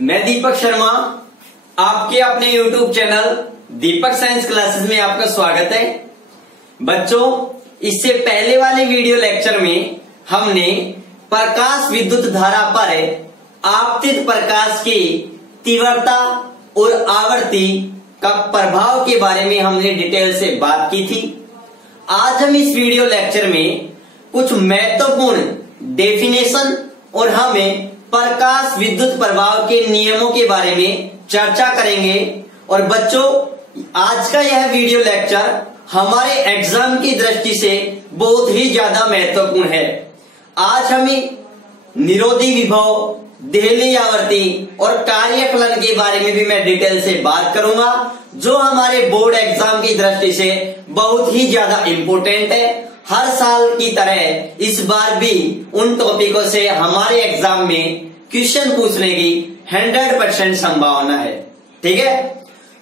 मैं दीपक शर्मा, आपके अपने YouTube चैनल दीपक साइंस क्लासेस में आपका स्वागत है। बच्चों, इससे पहले वाले वीडियो लेक्चर में हमने प्रकाश विद्युत धारा पर आपतित प्रकाश की तीव्रता और आवृत्ति का प्रभाव के बारे में हमने डिटेल से बात की थी। आज हम इस वीडियो लेक्चर में कुछ महत्वपूर्ण डेफिनेशन और हमें प्रकाश विद्युत प्रभाव के नियमों के बारे में चर्चा करेंगे। और बच्चों, आज का यह वीडियो लेक्चर हमारे एग्जाम की दृष्टि से बहुत ही ज्यादा महत्वपूर्ण है। आज हमें निरोधी विभव, देहली आवर्ती और कार्यकलन के बारे में भी मैं डिटेल से बात करूंगा, जो हमारे बोर्ड एग्जाम की दृष्टि से बहुत ही ज्यादा इंपॉर्टेंट है। हर साल की तरह इस बार भी उन टॉपिकों से हमारे एग्जाम में क्वेश्चन पूछने की 100% संभावना है। ठीक है,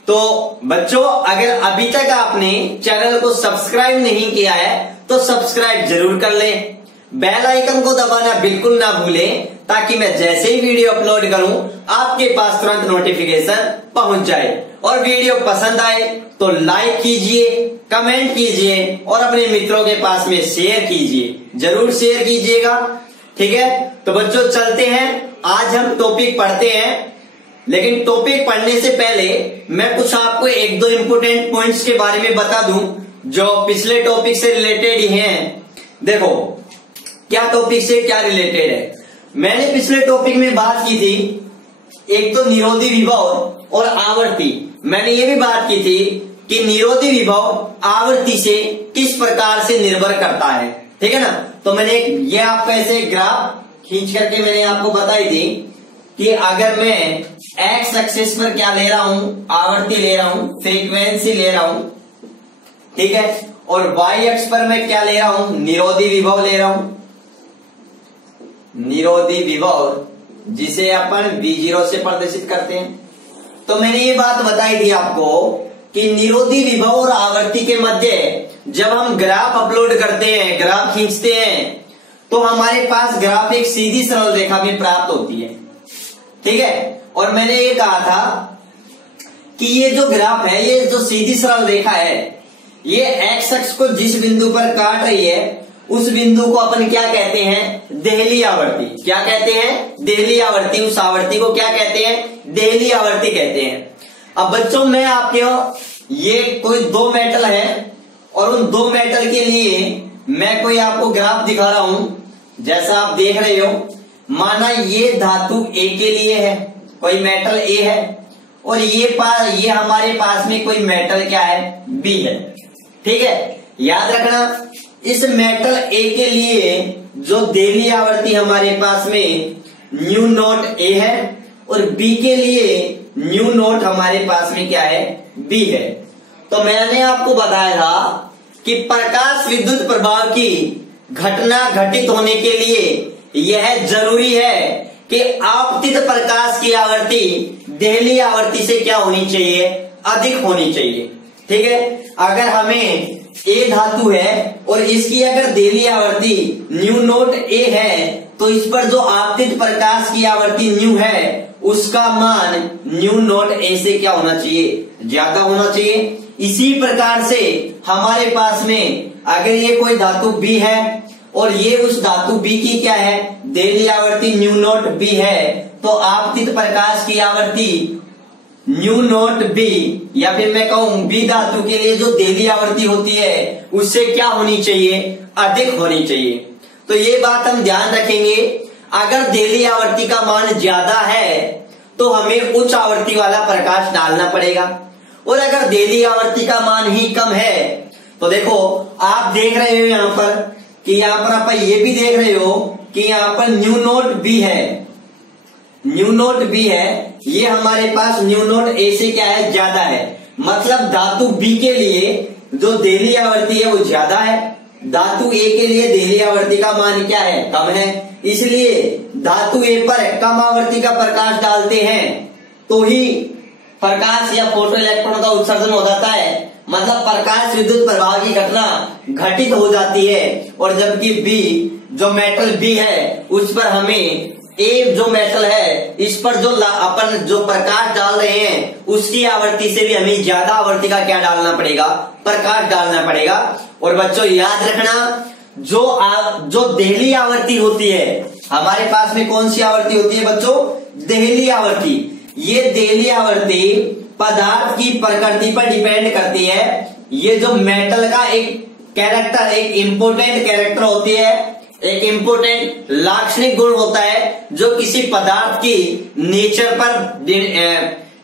तो बच्चों, अगर अभी तक आपने चैनल को सब्सक्राइब नहीं किया है तो सब्सक्राइब जरूर कर लें। बेल आइकन को दबाना बिल्कुल ना भूलें, ताकि मैं जैसे ही वीडियो अपलोड करूं आपके पास तुरंत नोटिफिकेशन पहुंच जाए। और वीडियो पसंद आए तो लाइक कीजिए, कमेंट कीजिए और अपने मित्रों के पास में शेयर कीजिए, जरूर शेयर कीजिएगा। ठीक है, तो बच्चों चलते हैं, आज हम टॉपिक पढ़ते हैं। लेकिन टॉपिक पढ़ने से पहले मैं कुछ आपको एक दो इंपोर्टेंट पॉइंट्स के बारे में बता दूं, जो पिछले टॉपिक से रिलेटेड ही हैं। देखो क्या टॉपिक से क्या रिलेटेड है। मैंने पिछले टॉपिक में बात की थी, एक तो निरोधी विभव और आवर्ती। मैंने ये भी बात की थी कि निरोधी विभव आवर्ती से किस प्रकार से निर्भर करता है। ठीक है ना, तो मैंने ये आपको ऐसे ग्राफ खींच करके मैंने आपको बताई थी कि अगर मैं एक्स एक्सिस पर क्या ले रहा हूं, आवर्ती ले रहा हूं, फ्रीक्वेंसी ले रहा हूं, ठीक है, और वाई एक्स पर मैं क्या ले रहा हूं, निरोधी विभव ले रहा हूं। निरोधी विभव जिसे अपन V0 से प्रदर्शित करते हैं। तो मैंने ये बात बताई थी आपको कि निरोधी विभव और आवर्ती के मध्य जब हम ग्राफ अपलोड करते हैं, ग्राफ खींचते हैं, तो हमारे पास ग्राफ एक सीधी सरल रेखा में प्राप्त होती है। ठीक है, और मैंने ये कहा था कि ये जो ग्राफ है, ये जो सीधी सरल रेखा है, ये एक्स अक्ष को जिस बिंदु पर काट रही है उस बिंदु को अपन क्या कहते हैं, देहली आवर्ती। क्या कहते हैं, देहली आवर्ती। उस आवर्ती को क्या कहते हैं, देहली आवर्ती कहते हैं। अब बच्चों, मैं आपके ये कोई दो मेटल है और उन दो मेटल के लिए मैं कोई आपको ग्राफ दिखा रहा हूं, जैसा आप देख रहे हो। माना ये धातु ए के लिए है, कोई मेटल ए है, और ये हमारे पास में कोई मेटल क्या है, बी है। ठीक है, याद रखना, इस मेटल ए के लिए जो देहली आवर्ती हमारे पास में न्यू नॉट ए है, और बी के लिए न्यू नॉट हमारे पास में क्या है, बी है। तो मैंने आपको बताया था कि प्रकाश विद्युत प्रभाव की घटना घटित होने के लिए यह जरूरी है कि आपतित प्रकाश की आवृत्ति देहली आवर्ती से क्या होनी चाहिए, अधिक होनी चाहिए। ठीक है, अगर हमें ए धातु है और इसकी अगर देहली आवर्ती न्यू नॉट ए है, तो इस पर जो आपतित प्रकाश की आवर्ती न्यू है उसका मान न्यू नॉट ए से क्या होना चाहिए, ज्यादा होना चाहिए। इसी प्रकार से हमारे पास में अगर ये कोई धातु बी है और ये उस धातु बी की क्या है, देहली आवर्ती न्यू नॉट बी है, तो आपतित प्रकाश की आवर्ती न्यू नॉट बी, या फिर मैं कहूं बी धातु के लिए जो देहली आवर्ती होती है उससे क्या होनी चाहिए, अधिक होनी चाहिए। तो ये बात हम ध्यान रखेंगे। अगर देहली आवर्ती का मान ज्यादा है तो हमें उच्च आवर्ती वाला प्रकाश डालना पड़ेगा, और अगर देहली आवर्ती का मान ही कम है तो देखो आप देख रहे हो यहाँ पर कि यहाँ पर आप ये भी देख रहे हो कि यहाँ पर न्यू नॉट बी है, न्यू नॉट बी है, ये हमारे पास न्यू नॉट ए से क्या है, ज्यादा है। मतलब धातु बी के लिए जो देहली आवर्ती है वो ज्यादा है, धातु ए के लिए देहली आवर्ती का मान क्या है, कम है। इसलिए धातु ए पर कम आवर्ती का प्रकाश डालते हैं तो ही प्रकाश या फोटो इलेक्ट्रॉन का उत्सर्जन हो जाता है, मतलब प्रकाश विद्युत प्रभाव की घटना घटित हो जाती है। और जबकि बी, जो मेटल बी है, उस पर हमें ए जो मेटल है इस पर जो अपन जो प्रकाश डाल रहे हैं उसकी आवृत्ति से भी हमें ज्यादा आवृत्ति का क्या डालना पड़ेगा, प्रकाश डालना पड़ेगा। और बच्चों याद रखना जो देहली आवृत्ति होती है हमारे पास में, कौन सी आवृत्ति होती है बच्चों, देहली आवृत्ति। ये देहली आवृत्ति पदार्थ की प्रकृति पर डिपेंड करती है। ये जो मेटल का एक कैरेक्टर, एक इंपोर्टेंट कैरेक्टर होती है, एक इंपोर्टेंट लाक्षणिक गुण होता है जो किसी पदार्थ की नेचर पर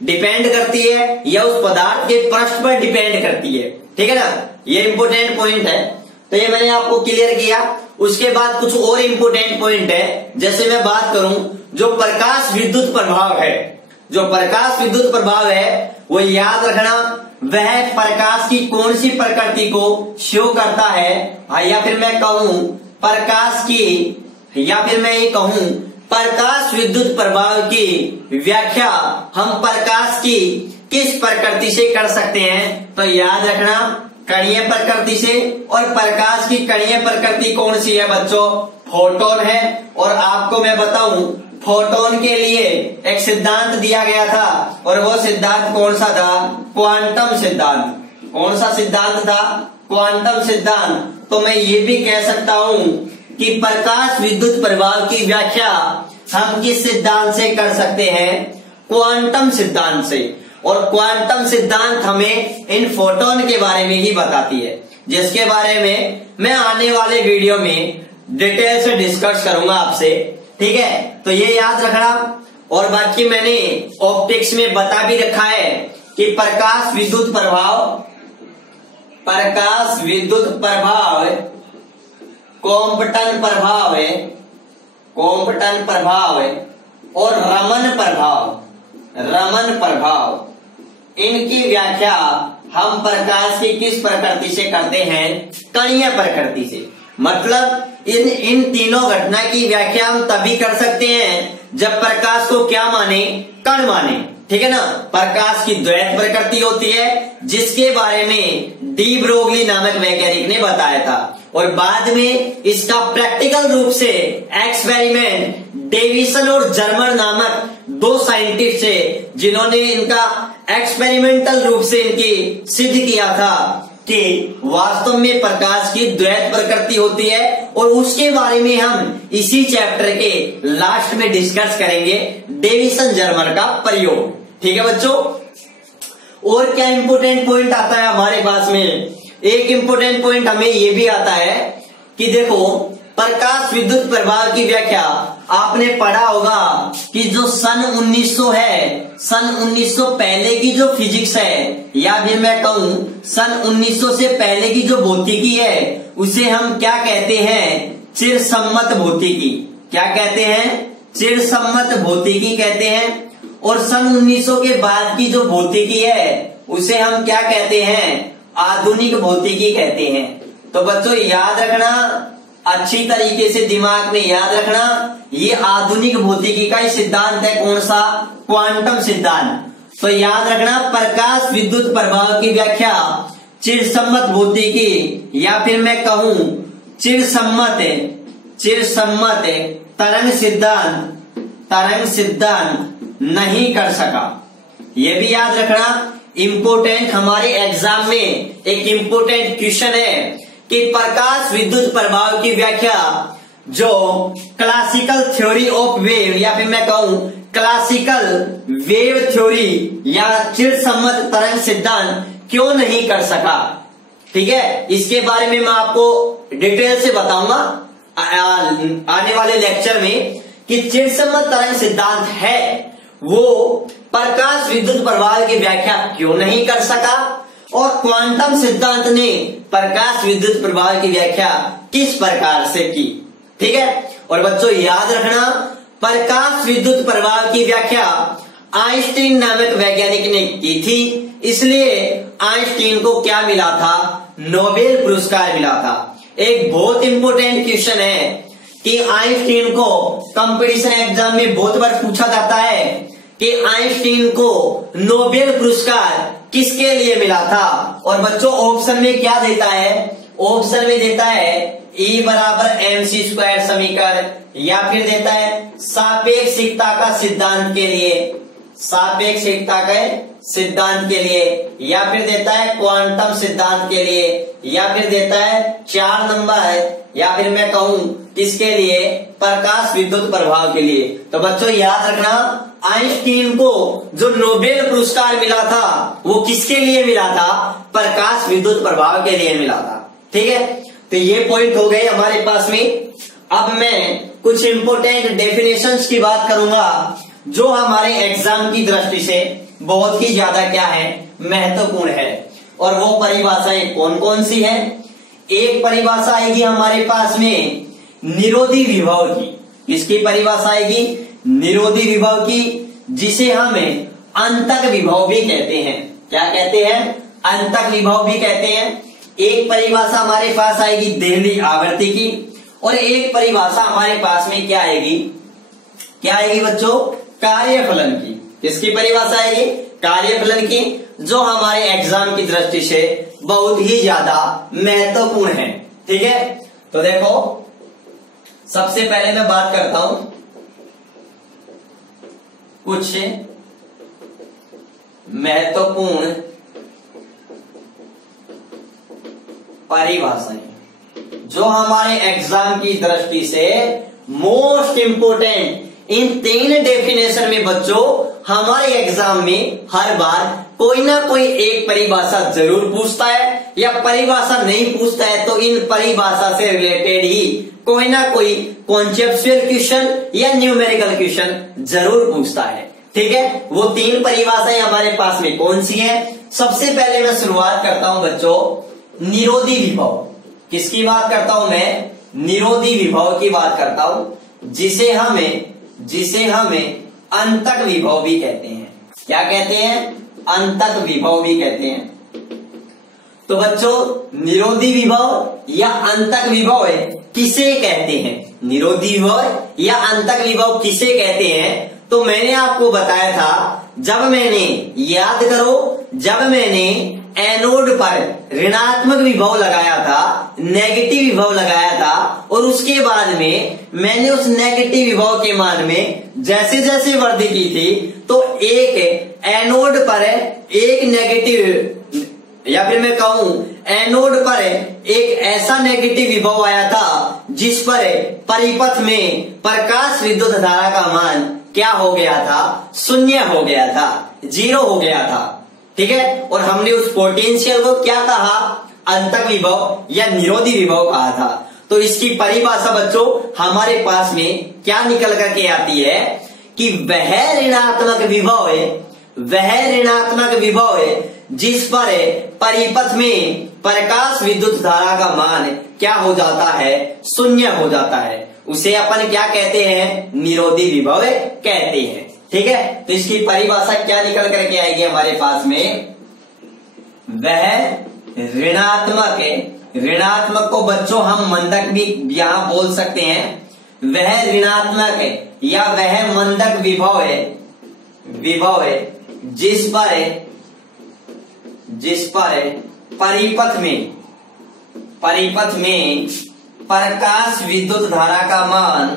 डिपेंड करती है या उस पदार्थ के पृष्ठ पर डिपेंड करती है। ठीक है ना, ये इंपोर्टेंट पॉइंट है। तो ये मैंने आपको क्लियर किया। उसके बाद कुछ और इंपोर्टेंट पॉइंट है, जैसे मैं बात करूं जो प्रकाश विद्युत प्रभाव है, जो प्रकाश विद्युत प्रभाव है वो याद रखना वह प्रकाश की कौन सी प्रकृति को शो करता है, या फिर मैं कहूं प्रकाश की, या फिर मैं ये कहूं प्रकाश विद्युत प्रभाव की व्याख्या हम प्रकाश की किस प्रकृति से कर सकते हैं। तो याद रखना कणीय प्रकृति से। और प्रकाश की कणीय प्रकृति कौन सी है बच्चों, फोटोन है। और आपको मैं बताऊं फोटोन के लिए एक सिद्धांत दिया गया था और वो सिद्धांत कौन सा था, क्वांटम सिद्धांत। कौन सा सिद्धांत था, क्वांटम सिद्धांत। तो मैं ये भी कह सकता हूं कि प्रकाश विद्युत प्रभाव की व्याख्या हम किस सिद्धांत से कर सकते हैं, क्वांटम सिद्धांत से। और क्वांटम सिद्धांत हमें इन फोटोन के बारे में ही बताती है, जिसके बारे में मैं आने वाले वीडियो में डिटेल से डिस्कस करूंगा आपसे। ठीक है, तो ये याद रखना। और बाकी मैंने ऑप्टिक्स में बता भी रखा है कि प्रकाश विद्युत प्रभाव, प्रकाश विद्युत प्रभाव कॉम्पटन प्रभाव है, कॉम्पटन प्रभाव है और रमन प्रभाव, रमन प्रभाव, इनकी व्याख्या हम प्रकाश की किस प्रकृति से करते हैं, कणीय प्रकृति से। मतलब इन तीनों घटना की व्याख्या हम तभी कर सकते हैं जब प्रकाश को क्या माने, कण माने। ठीक है ना, प्रकाश की द्वैत प्रकृति होती है जिसके बारे में डी ब्रोगली नामक वैज्ञानिक ने बताया था। और बाद में इसका प्रैक्टिकल रूप से एक्सपेरिमेंट डेविसन और जर्मर नामक दो साइंटिस्ट है जिन्होंने इनका एक्सपेरिमेंटल रूप से इनकी सिद्ध किया था कि वास्तव में प्रकाश की द्वैत प्रकृति होती है। और उसके बारे में हम इसी चैप्टर के लास्ट में डिस्कस करेंगे, डेविसन जर्मर का प्रयोग। ठीक है बच्चों, और क्या इंपोर्टेंट पॉइंट आता है हमारे पास में, एक इंपोर्टेंट पॉइंट हमें यह भी आता है कि देखो प्रकाश विद्युत प्रभाव की व्याख्या आपने पढ़ा होगा कि जो सन 1900 है, सन 1900 पहले की जो फिजिक्स है, या फिर मैं कहूं सन 1900 से पहले की जो भौतिकी है उसे हम क्या कहते हैं, चिरसम्मत भौतिकी। क्या कहते हैं, चिरसम्मत भौतिकी कहते हैं। और सन 1900 के बाद की जो भौतिकी है उसे हम क्या कहते हैं, आधुनिक भौतिकी कहते हैं। तो बच्चों याद रखना, अच्छी तरीके से दिमाग में याद रखना, ये आधुनिक भौतिकी का ही सिद्धांत है। कौन सा, क्वांटम सिद्धांत। तो याद रखना प्रकाश विद्युत प्रभाव की व्याख्या चिरसम्मत भौतिकी, या फिर मैं कहूं चिरसम्मत तरंग सिद्धांत नहीं कर सका। ये भी याद रखना, इंपोर्टेंट हमारे एग्जाम में एक इंपोर्टेंट क्वेश्चन है कि प्रकाश विद्युत प्रभाव की व्याख्या जो क्लासिकल थ्योरी ऑफ वेव, या फिर मैं कहूं क्लासिकल वेव थ्योरी या चिरसम्मत तरंग सिद्धांत क्यों नहीं कर सका। ठीक है, इसके बारे में मैं आपको डिटेल से बताऊंगा आने वाले लेक्चर में कि चिरसम्मत तरंग सिद्धांत है वो प्रकाश विद्युत प्रभाव की व्याख्या क्यों नहीं कर सका, और क्वांटम सिद्धांत ने प्रकाश विद्युत प्रभाव की व्याख्या किस प्रकार से की। ठीक है, और बच्चों याद रखना प्रकाश विद्युत प्रभाव की व्याख्या आइंस्टीन नामक वैज्ञानिक ने की थी, इसलिए आइंस्टीन को क्या मिला था, नोबेल पुरस्कार मिला था। एक बहुत इंपोर्टेंट क्वेश्चन है कि आइंस्टीन को कंपटीशन एग्जाम में बहुत बार पूछा जाता है कि आइंस्टीन को नोबेल पुरस्कार किसके लिए मिला था। और बच्चों ऑप्शन में क्या देता है, ऑप्शन में देता है E बराबर mc² समीकरण, या फिर देता है सापेक्षिकता का सिद्धांत के लिए, सापेक्षिकता के सिद्धांत के लिए, या फिर देता है क्वांटम सिद्धांत के लिए, या फिर देता है 4 नंबर, या फिर मैं कहूं किसके लिए, प्रकाश विद्युत प्रभाव के लिए। तो बच्चों याद रखना, आइंस्टीन को जो नोबेल पुरस्कार मिला था वो किसके लिए मिला था, प्रकाश विद्युत प्रभाव के लिए मिला था। ठीक है, तो ये पॉइंट हो गए हमारे पास में। अब मैं कुछ इंपोर्टेंट डेफिनेशंस की बात करूंगा जो हमारे एग्जाम की दृष्टि से बहुत ही ज्यादा क्या है, महत्वपूर्ण है। और वो परिभाषाएं कौन कौन सी है। एक परिभाषा आएगी हमारे पास में निरोधी विभव की। किसकी परिभाषा आएगी, निरोधी विभव की, जिसे हम अंतक विभव भी कहते हैं। क्या कहते हैं, अंतक विभव भी कहते हैं। एक परिभाषा हमारे पास आएगी देहली आवृत्ति की, और एक परिभाषा हमारे पास में क्या आएगी, क्या आएगी बच्चों, कार्यफलन की। किसकी परिभाषा आएगी, कार्यफलन की, जो हमारे एग्जाम की दृष्टि से बहुत ही ज्यादा महत्वपूर्ण है। ठीक है, तो देखो सबसे पहले मैं बात करता हूं कुछ महत्वपूर्ण परिभाषाएं जो हमारे एग्जाम की दृष्टि से मोस्ट इंपोर्टेंट। इन 3 डेफिनेशन में बच्चों हमारे एग्जाम में हर बार कोई ना कोई एक परिभाषा जरूर पूछता है, या परिभाषा नहीं पूछता है तो इन परिभाषा से रिलेटेड ही कोई ना कोई कॉन्सेप्चुअल क्वेश्चन या न्यूमेरिकल क्वेश्चन जरूर पूछता है। ठीक है, वो 3 परिभाषाएं हमारे पास में कौन सी है। सबसे पहले मैं शुरुआत करता हूं बच्चों निरोधी विभव। किसकी बात करता हूं मैं, निरोधी विभव की बात करता हूं, जिसे हमें अंतक विभव भी कहते हैं। क्या कहते हैं, अंतक विभव भी कहते हैं। तो बच्चों निरोधी विभव या अंतक विभव किसे कहते हैं, निरोधी विभव या अंतक विभव किसे कहते हैं। तो मैंने आपको बताया था, जब मैंने, याद करो, जब मैंने एनोड पर ऋणात्मक विभव लगाया था, नेगेटिव विभव लगाया था, और उसके बाद में मैंने उस नेगेटिव विभव के मान में जैसे जैसे वृद्धि की थी, तो एक एनोड पर एक नेगेटिव, या फिर मैं कहूं एनोड पर एक ऐसा नेगेटिव विभव आया था जिस पर परिपथ में प्रकाश विद्युत धारा का मान क्या हो गया था, 0 हो गया था, 0 हो गया था। ठीक है, और हमने उस पोटेंशियल को क्या कहा, अंतक विभव या निरोधी विभव कहा था। तो इसकी परिभाषा बच्चों हमारे पास में क्या निकल करके आती है कि वह ऋणात्मक विभव है जिस पर परिपथ में प्रकाश विद्युत धारा का मान क्या हो जाता है, 0 हो जाता है, उसे अपन क्या कहते हैं, निरोधी विभव कहते हैं। ठीक है, तो इसकी परिभाषा क्या निकल करके आएगी हमारे पास में, वह ऋणात्मक को बच्चों हम मंदक भी यहां बोल सकते हैं। वह ऋणात्मक या वह मंदक विभव है जिस पर परिपथ में प्रकाश विद्युत धारा का मान,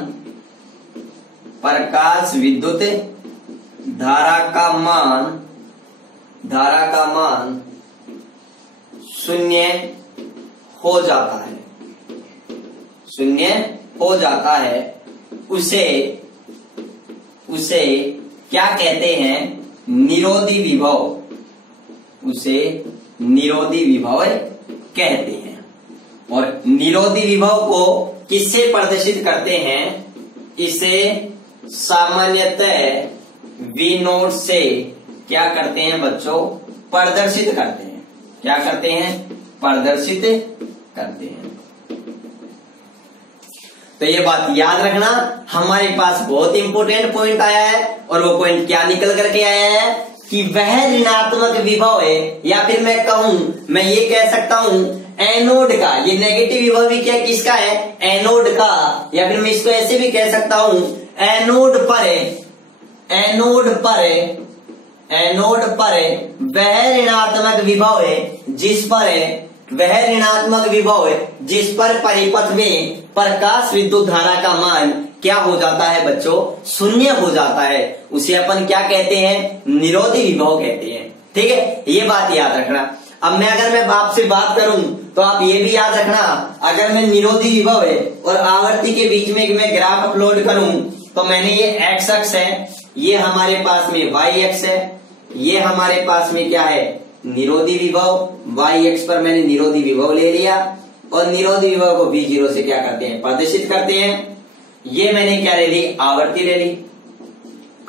प्रकाश विद्युत धारा का मान 0 हो जाता है, 0 हो जाता है, उसे क्या कहते हैं, निरोधी विभव, उसे निरोधी विभव कहते हैं। और निरोधी विभव को किससे प्रदर्शित करते हैं, इसे सामान्यतः V0 से क्या करते हैं बच्चों, प्रदर्शित करते हैं। क्या करते हैं, प्रदर्शित करते हैं। तो ये बात याद रखना, हमारे पास बहुत इंपॉर्टेंट पॉइंट आया है, और वो पॉइंट क्या निकल करके आया है कि वह ऋणात्मक विभव है, या फिर मैं कहूं, मैं ये कह सकता हूं एनोड का, ये नेगेटिव विभव भी क्या किसका है, एनोड का, या फिर मैं इसको ऐसे भी कह सकता हूं एनोड पर वह ऋणात्मक विभव है जिस पर वह ऋणात्मक विभव जिस पर परिपथ में प्रकाश विद्युत धारा का मान क्या हो जाता है बच्चों, शून्य हो जाता है, उसे अपन क्या कहते हैं, निरोधी विभव कहते हैं। ठीक है, ये बात याद रखना। अब अगर मैं आपसे बात करूं तो आप ये भी याद रखना, अगर मैं निरोधी विभव और आवर्ती के बीच में मैं ग्राफ अपलोड करूं तो मैंने ये एक्स अक्ष है, ये हमारे पास में वाई अक्ष है, ये हमारे पास में क्या है, निरोधी विभव, वाई अक्ष पर मैंने निरोधी विभव ले लिया और निरोधी विभव को V0 से क्या करते हैं, प्रदर्शित करते हैं। ये मैंने क्या ले ली, आवर्ती ले ली,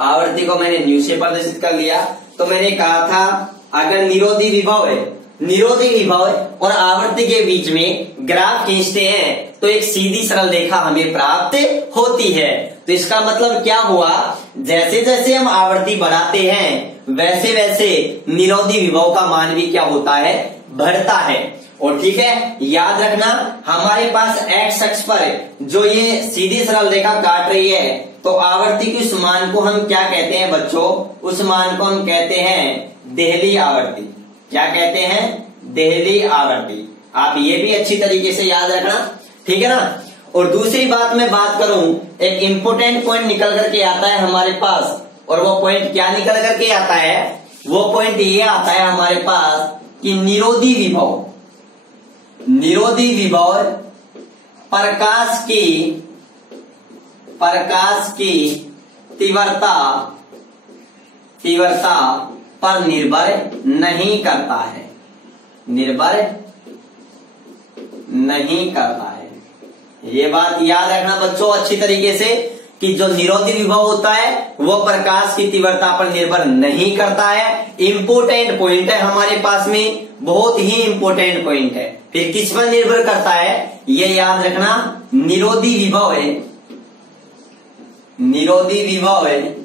आवर्ती को मैंने न्यू से प्रदर्शित कर लिया। तो मैंने कहा था अगर निरोधी विभव और आवर्ती के बीच में ग्राफ खींचते हैं तो एक सीधी सरल रेखा हमें प्राप्त होती है। तो इसका मतलब क्या हुआ, जैसे जैसे हम आवर्ती बढ़ाते हैं वैसे वैसे निरोधी विभव का मान भी क्या होता है, बढ़ता है। और ठीक है, याद रखना हमारे पास एक्स अक्ष पर जो ये सीधी सरल रेखा काट रही है तो आवर्ती के उस मान को हम क्या कहते हैं बच्चों, उस मान को हम कहते हैं देहली आवर्ती। क्या कहते हैं, देहली आवर्ती। आप ये भी अच्छी तरीके से याद रखना, ठीक है ना। और दूसरी बात मैं बात करूं, एक इंपोर्टेंट पॉइंट निकल करके आता है हमारे पास, और वो पॉइंट क्या निकल करके आता है, वो पॉइंट ये आता है हमारे पास कि निरोधी विभव प्रकाश की तीव्रता पर निर्भर नहीं करता है, ये बात याद रखना बच्चों अच्छी तरीके से कि जो निरोधी विभव होता है वो प्रकाश की तीव्रता पर निर्भर नहीं करता है। इंपोर्टेंट पॉइंट है हमारे पास में, बहुत ही इंपोर्टेंट पॉइंट है। फिर किस पर निर्भर करता है, ये याद रखना, निरोधी विभव है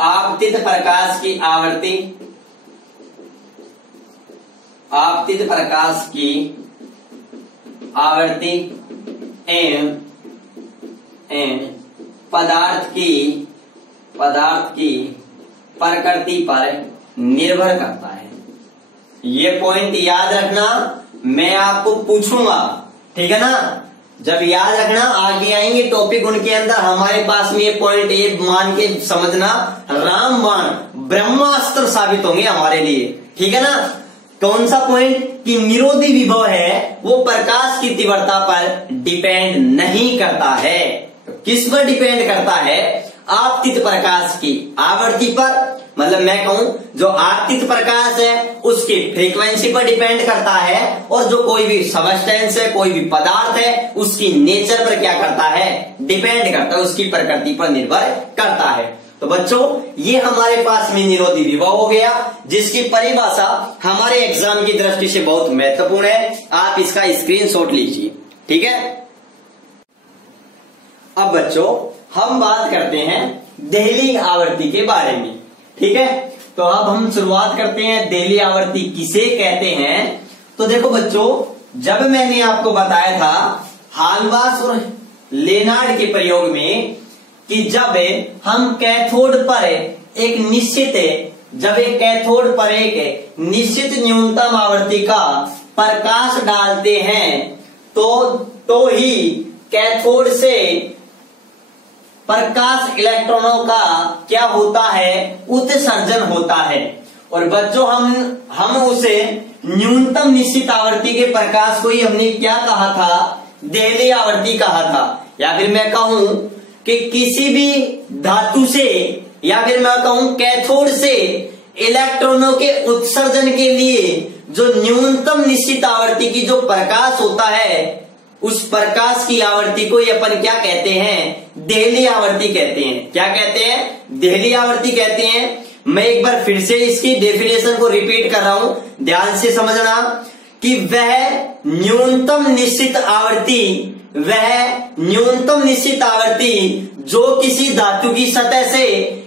आपतित प्रकाश की आवर्ती एवं पदार्थ की प्रकृति पर निर्भर करता है। ये पॉइंट याद रखना, मैं आपको पूछूंगा, ठीक है ना। जब याद रखना आगे आएंगे टॉपिक उनके अंदर हमारे पास में ये पॉइंट ये मान के समझना, रामबाण ब्रह्मास्त्र साबित होंगे हमारे लिए, ठीक है ना। कौन सा पॉइंट, कि निरोधी विभव है वो प्रकाश की तीव्रता पर डिपेंड नहीं करता है। किस पर डिपेंड करता है, आपतित प्रकाश की आवर्ती पर, मतलब मैं कहूं जो आपतित प्रकाश है उसकी फ्रीक्वेंसी पर डिपेंड करता है, और जो कोई भी सबस्टेंस है, कोई भी पदार्थ है, उसकी नेचर पर क्या करता है, डिपेंड करता है, उसकी प्रकृति पर निर्भर करता है। तो बच्चों ये हमारे पास में निरोधी विभव हो गया, जिसकी परिभाषा हमारे एग्जाम की दृष्टि से बहुत महत्वपूर्ण है। आप इसका स्क्रीनशॉट लीजिए, ठीक है। अब बच्चों हम बात करते हैं देहली आवर्ती के बारे में, ठीक है। तो अब हम शुरुआत करते हैं देहली आवर्ती किसे कहते हैं। तो देखो बच्चों, जब मैंने आपको बताया था हाल्बास और लेनार्ड के प्रयोग में कि जब हम कैथोड पर एक निश्चित न्यूनतम आवृत्ति का प्रकाश डालते हैं तो ही कैथोड से प्रकाश इलेक्ट्रॉनों का क्या होता है, उत्सर्जन होता है। और बच्चों हम उसे न्यूनतम निश्चित आवृत्ति के प्रकाश को ही हमने क्या कहा था, देहली आवर्ती कहा था। या फिर मैं कहूं कि किसी भी धातु से, या फिर मैं कहूं कैथोड से इलेक्ट्रॉनों के उत्सर्जन के लिए जो न्यूनतम निश्चित आवृत्ति की जो प्रकाश होता है, उस प्रकाश की आवृत्ति को ये अपन क्या कहते हैं, देहली आवर्ती कहते हैं। क्या कहते हैं, देहली आवर्ती कहते हैं। मैं एक बार फिर से इसकी डेफिनेशन को रिपीट कर रहा हूं, ध्यान से समझना कि वह न्यूनतम निश्चित आवृत्ति जो किसी धातु की सतह से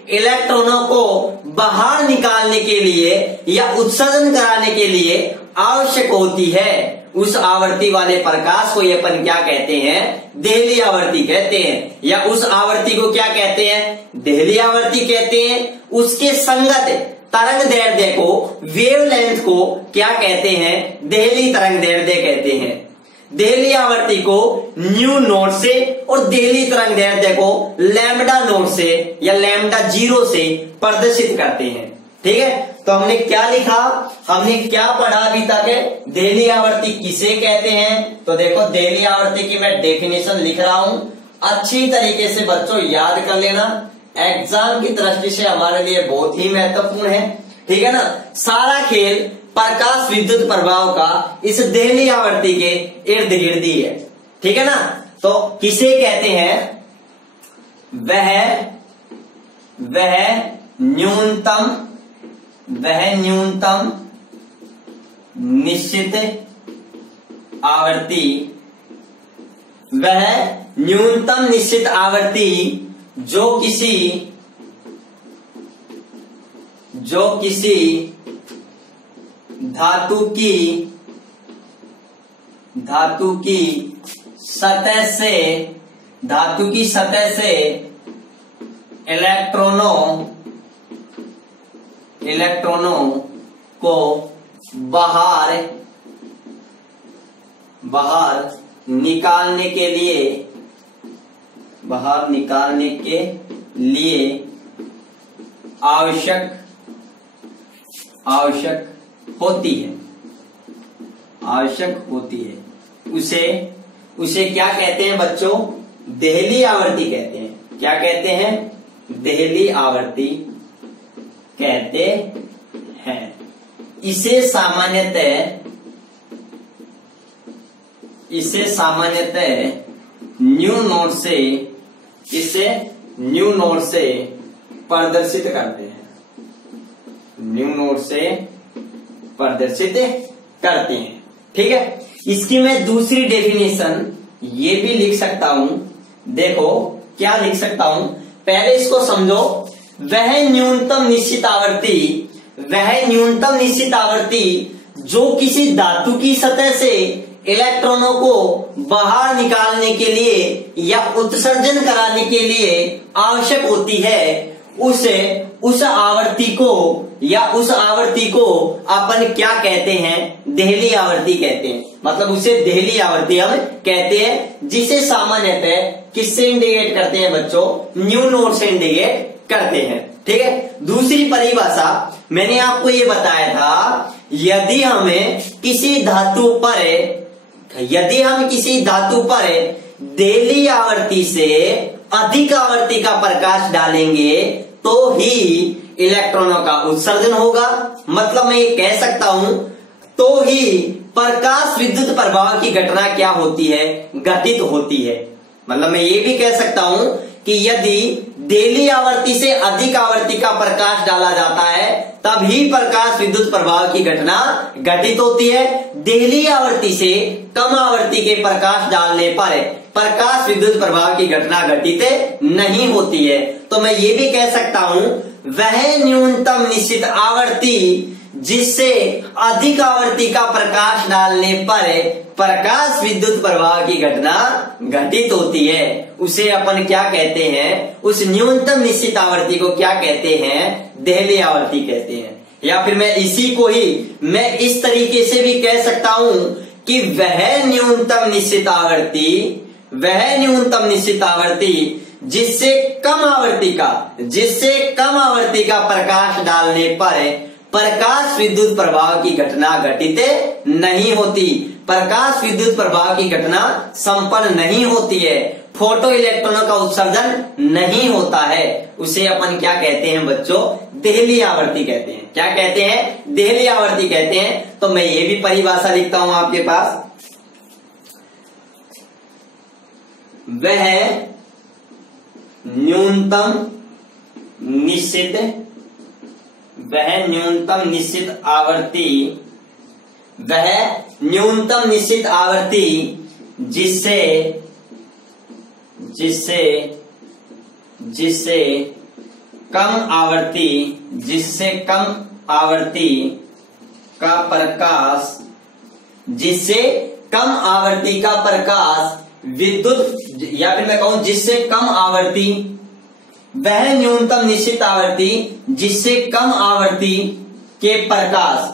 इलेक्ट्रॉनों को बाहर निकालने के लिए या उत्सर्जन कराने के लिए आवश्यक होती है, उस आवर्ती वाले प्रकाश को ये अपन क्या कहते हैं, देहली आवर्ती कहते हैं। या उस आवर्ती को क्या कहते हैं, देहली आवर्ती कहते हैं। उसके संगत तरंग दैर्ध्य को, वेवलेंथ को क्या कहते हैं? देहली तरंग दैर्ध्य कहते हैं। देहली आवर्ती को न्यू नोट से और देहली तरंग दैर्ध्य को लैम्डा नोट से या लैम्डा 0 से प्रदर्शित करते हैं। ठीक है, तो हमने क्या लिखा, हमने क्या पढ़ा अभी तक? देहली आवर्ती किसे कहते हैं? तो देखो देहली आवर्ती की मैं डेफिनेशन लिख रहा हूं, अच्छी तरीके से बच्चों याद कर लेना, एग्जाम की दृष्टि से हमारे लिए बहुत ही महत्वपूर्ण है। ठीक है ना, सारा खेल प्रकाश विद्युत प्रभाव का इस देहली आवर्ती के इर्द गिर्द ही है। ठीक है ना, तो किसे कहते हैं? वह न्यूनतम निश्चित आवर्ती, वह न्यूनतम निश्चित आवर्ती जो किसी धातु की सतह से इलेक्ट्रॉनों को बाहर निकालने के लिए आवश्यक होती है, उसे क्या कहते हैं बच्चों? देहली आवर्ती कहते हैं। क्या कहते हैं? देहली आवर्ती कहते हैं। इसे सामान्यतः न्यू नोट से प्रदर्शित करते हैं। ठीक है, इसकी मैं दूसरी डेफिनेशन ये भी लिख सकता हूं। देखो क्या लिख सकता हूं, पहले इसको समझो। वह न्यूनतम निश्चित आवर्ती जो किसी धातु की सतह से इलेक्ट्रॉनों को बाहर निकालने के लिए या उत्सर्जन कराने के लिए आवश्यक होती है, उस आवर्ती को अपन क्या कहते हैं? देहली आवर्ती कहते हैं। मतलब उसे देहली आवर्ती हम कहते हैं, जिसे सामान्यतः किससे इंडिकेट करते हैं बच्चों? न्यू नोट से इंडिकेट करते हैं। ठीक है, दूसरी परिभाषा मैंने आपको ये बताया था, यदि हम किसी धातु पर देहली आवर्ती से अधिक आवर्ती का प्रकाश डालेंगे तो ही इलेक्ट्रॉनों का उत्सर्जन होगा। मतलब मैं ये कह सकता हूं, तो ही प्रकाश विद्युत प्रभाव की घटना क्या होती है? घटित होती है। मतलब मैं ये भी कह सकता हूं कि यदि देहली आवर्ती से अधिक आवर्ती का प्रकाश डाला जाता है तभी प्रकाश विद्युत प्रभाव की घटना घटित होती है। देहली आवर्ती से कम आवर्ती के प्रकाश डालने पर प्रकाश विद्युत प्रभाव की घटना घटित नहीं होती है। तो मैं ये भी कह सकता हूं, वह न्यूनतम निश्चित आवर्ती जिससे अधिक आवर्ती का प्रकाश डालने पर प्रकाश विद्युत प्रभाव की घटना घटित होती है, उसे अपन क्या कहते हैं? उस न्यूनतम निश्चित आवर्ती को क्या कहते हैं? देहली आवर्ती कहते हैं। या फिर मैं इसी को ही मैं इस तरीके से भी कह सकता हूं कि वह न्यूनतम निश्चित आवर्ती जिससे कम आवर्ती का प्रकाश डालने पर प्रकाश विद्युत प्रभाव की घटना घटित नहीं होती, प्रकाश विद्युत प्रभाव की घटना संपन्न नहीं होती है, फोटो इलेक्ट्रॉनों का उत्सर्जन नहीं होता है, उसे अपन क्या कहते हैं बच्चों? देहली आवर्ती कहते हैं। क्या कहते हैं? देहली आवर्ती कहते हैं। तो मैं ये भी परिभाषा लिखता हूं आपके पास, वह न्यूनतम निश्चित आवर्ती जिससे कम आवर्ती का प्रकाश विद्युत, या फिर मैं कहूं जिससे कम आवर्ती वह न्यूनतम निश्चित आवृत्ति जिससे कम आवृत्ति के प्रकाश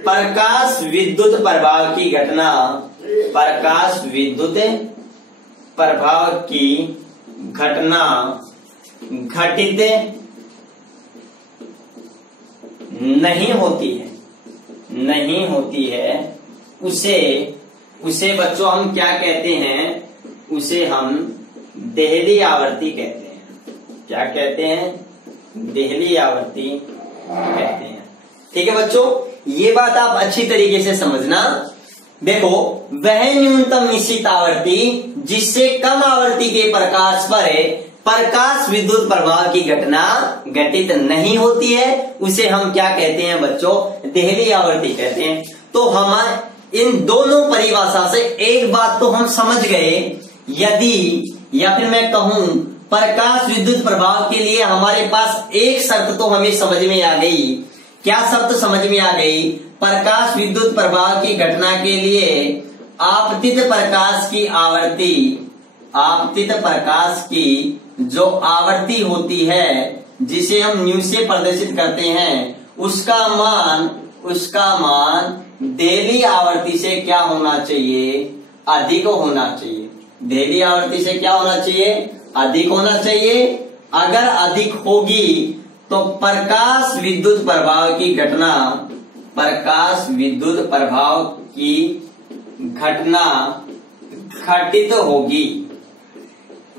प्रकाश विद्युत प्रभाव की घटना घटित नहीं होती है उसे बच्चों हम क्या कहते हैं? उसे हम देहली आवृत्ति कहते हैं। क्या कहते हैं? देहली आवृत्ति कहते हैं। ठीक है बच्चों, ये बात आप अच्छी तरीके से समझना। देखो, वह न्यूनतम निश्चित आवृत्ति जिससे कम आवृत्ति के प्रकाश पर प्रकाश विद्युत प्रभाव की घटना घटित नहीं होती है, उसे हम क्या कहते हैं बच्चों? देहली आवृत्ति कहते हैं। तो हम इन दोनों परिभाषा से एक बात तो हम समझ गए, यदि या फिर मैं कहूं प्रकाश विद्युत प्रभाव के लिए हमारे पास एक शर्त तो हमें समझ में आ गई। क्या शर्त समझ में आ गई? प्रकाश विद्युत प्रभाव की घटना के लिए आपतित प्रकाश की जो आवृत्ति होती है, जिसे हम न्यू से प्रदर्शित करते हैं, उसका मान देहली आवृत्ति से क्या होना चाहिए? अधिक होना चाहिए। देहली आवृत्ति से क्या होना चाहिए? अधिक होना चाहिए। अगर अधिक होगी तो प्रकाश विद्युत प्रभाव की घटना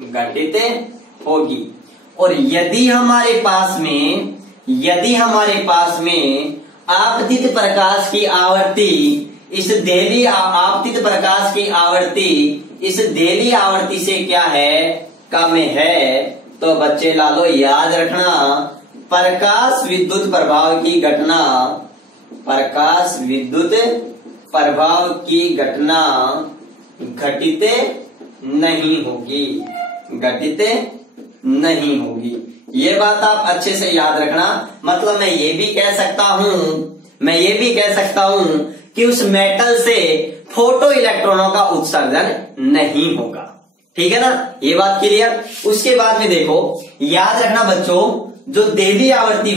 घटित होगी। और यदि हमारे पास में आपतित प्रकाश की आवृत्ति इस देहली आवृत्ति से क्या है? कम है, तो बच्चे लालो याद रखना, प्रकाश विद्युत प्रभाव की घटना घटित नहीं होगी। ये बात आप अच्छे से याद रखना। मतलब मैं ये भी कह सकता हूं कि उस मेटल से फोटो इलेक्ट्रॉनों का उत्सर्जन नहीं होगा। ठीक है ना, ये बात क्लियर। उसके बाद में देखो, याद रखना बच्चों, जो देहली आवृत्ति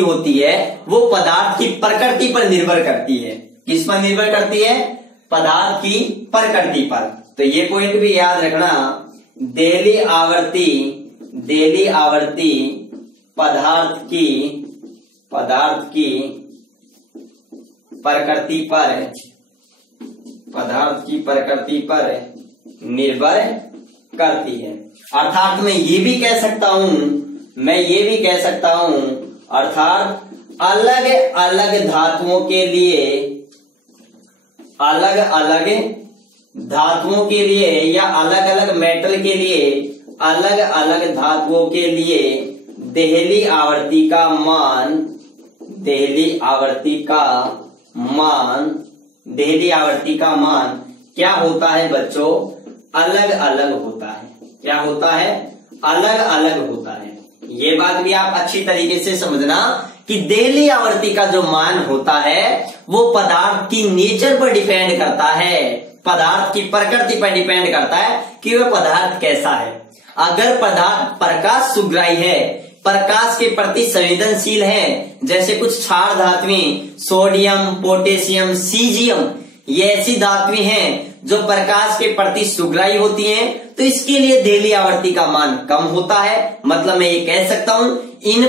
होती है वो पदार्थ की प्रकृति पर निर्भर करती है। किस पर निर्भर करती है? पदार्थ की प्रकृति पर। तो ये पॉइंट भी याद रखना, देहली आवृत्ति पदार्थ की प्रकृति पर निर्भर करती है। अर्थात मैं ये भी कह सकता हूं अर्थात अलग अलग धातुओं के लिए या अलग अलग मेटल के लिए, अलग अलग धातुओं के लिए देहली आवृत्ति का मान क्या होता है बच्चों? अलग अलग होता है। क्या होता है? अलग अलग होता है। ये बात भी आप अच्छी तरीके से समझना कि देहली आवृत्ति का जो मान होता है वो पदार्थ की नेचर पर डिपेंड करता है, पदार्थ की प्रकृति पर डिपेंड करता है कि वह पदार्थ कैसा है। अगर पदार्थ प्रकाश सुग्राही है, प्रकाश के प्रति संवेदनशील है, जैसे कुछ क्षार धातुएं सोडियम, पोटेशियम, सीजियम, ये ऐसी धातुएं हैं जो प्रकाश के प्रति सुग्राही होती हैं, तो इसके लिए देहली आवृत्ति का मान कम होता है। मतलब मैं ये कह सकता हूं इन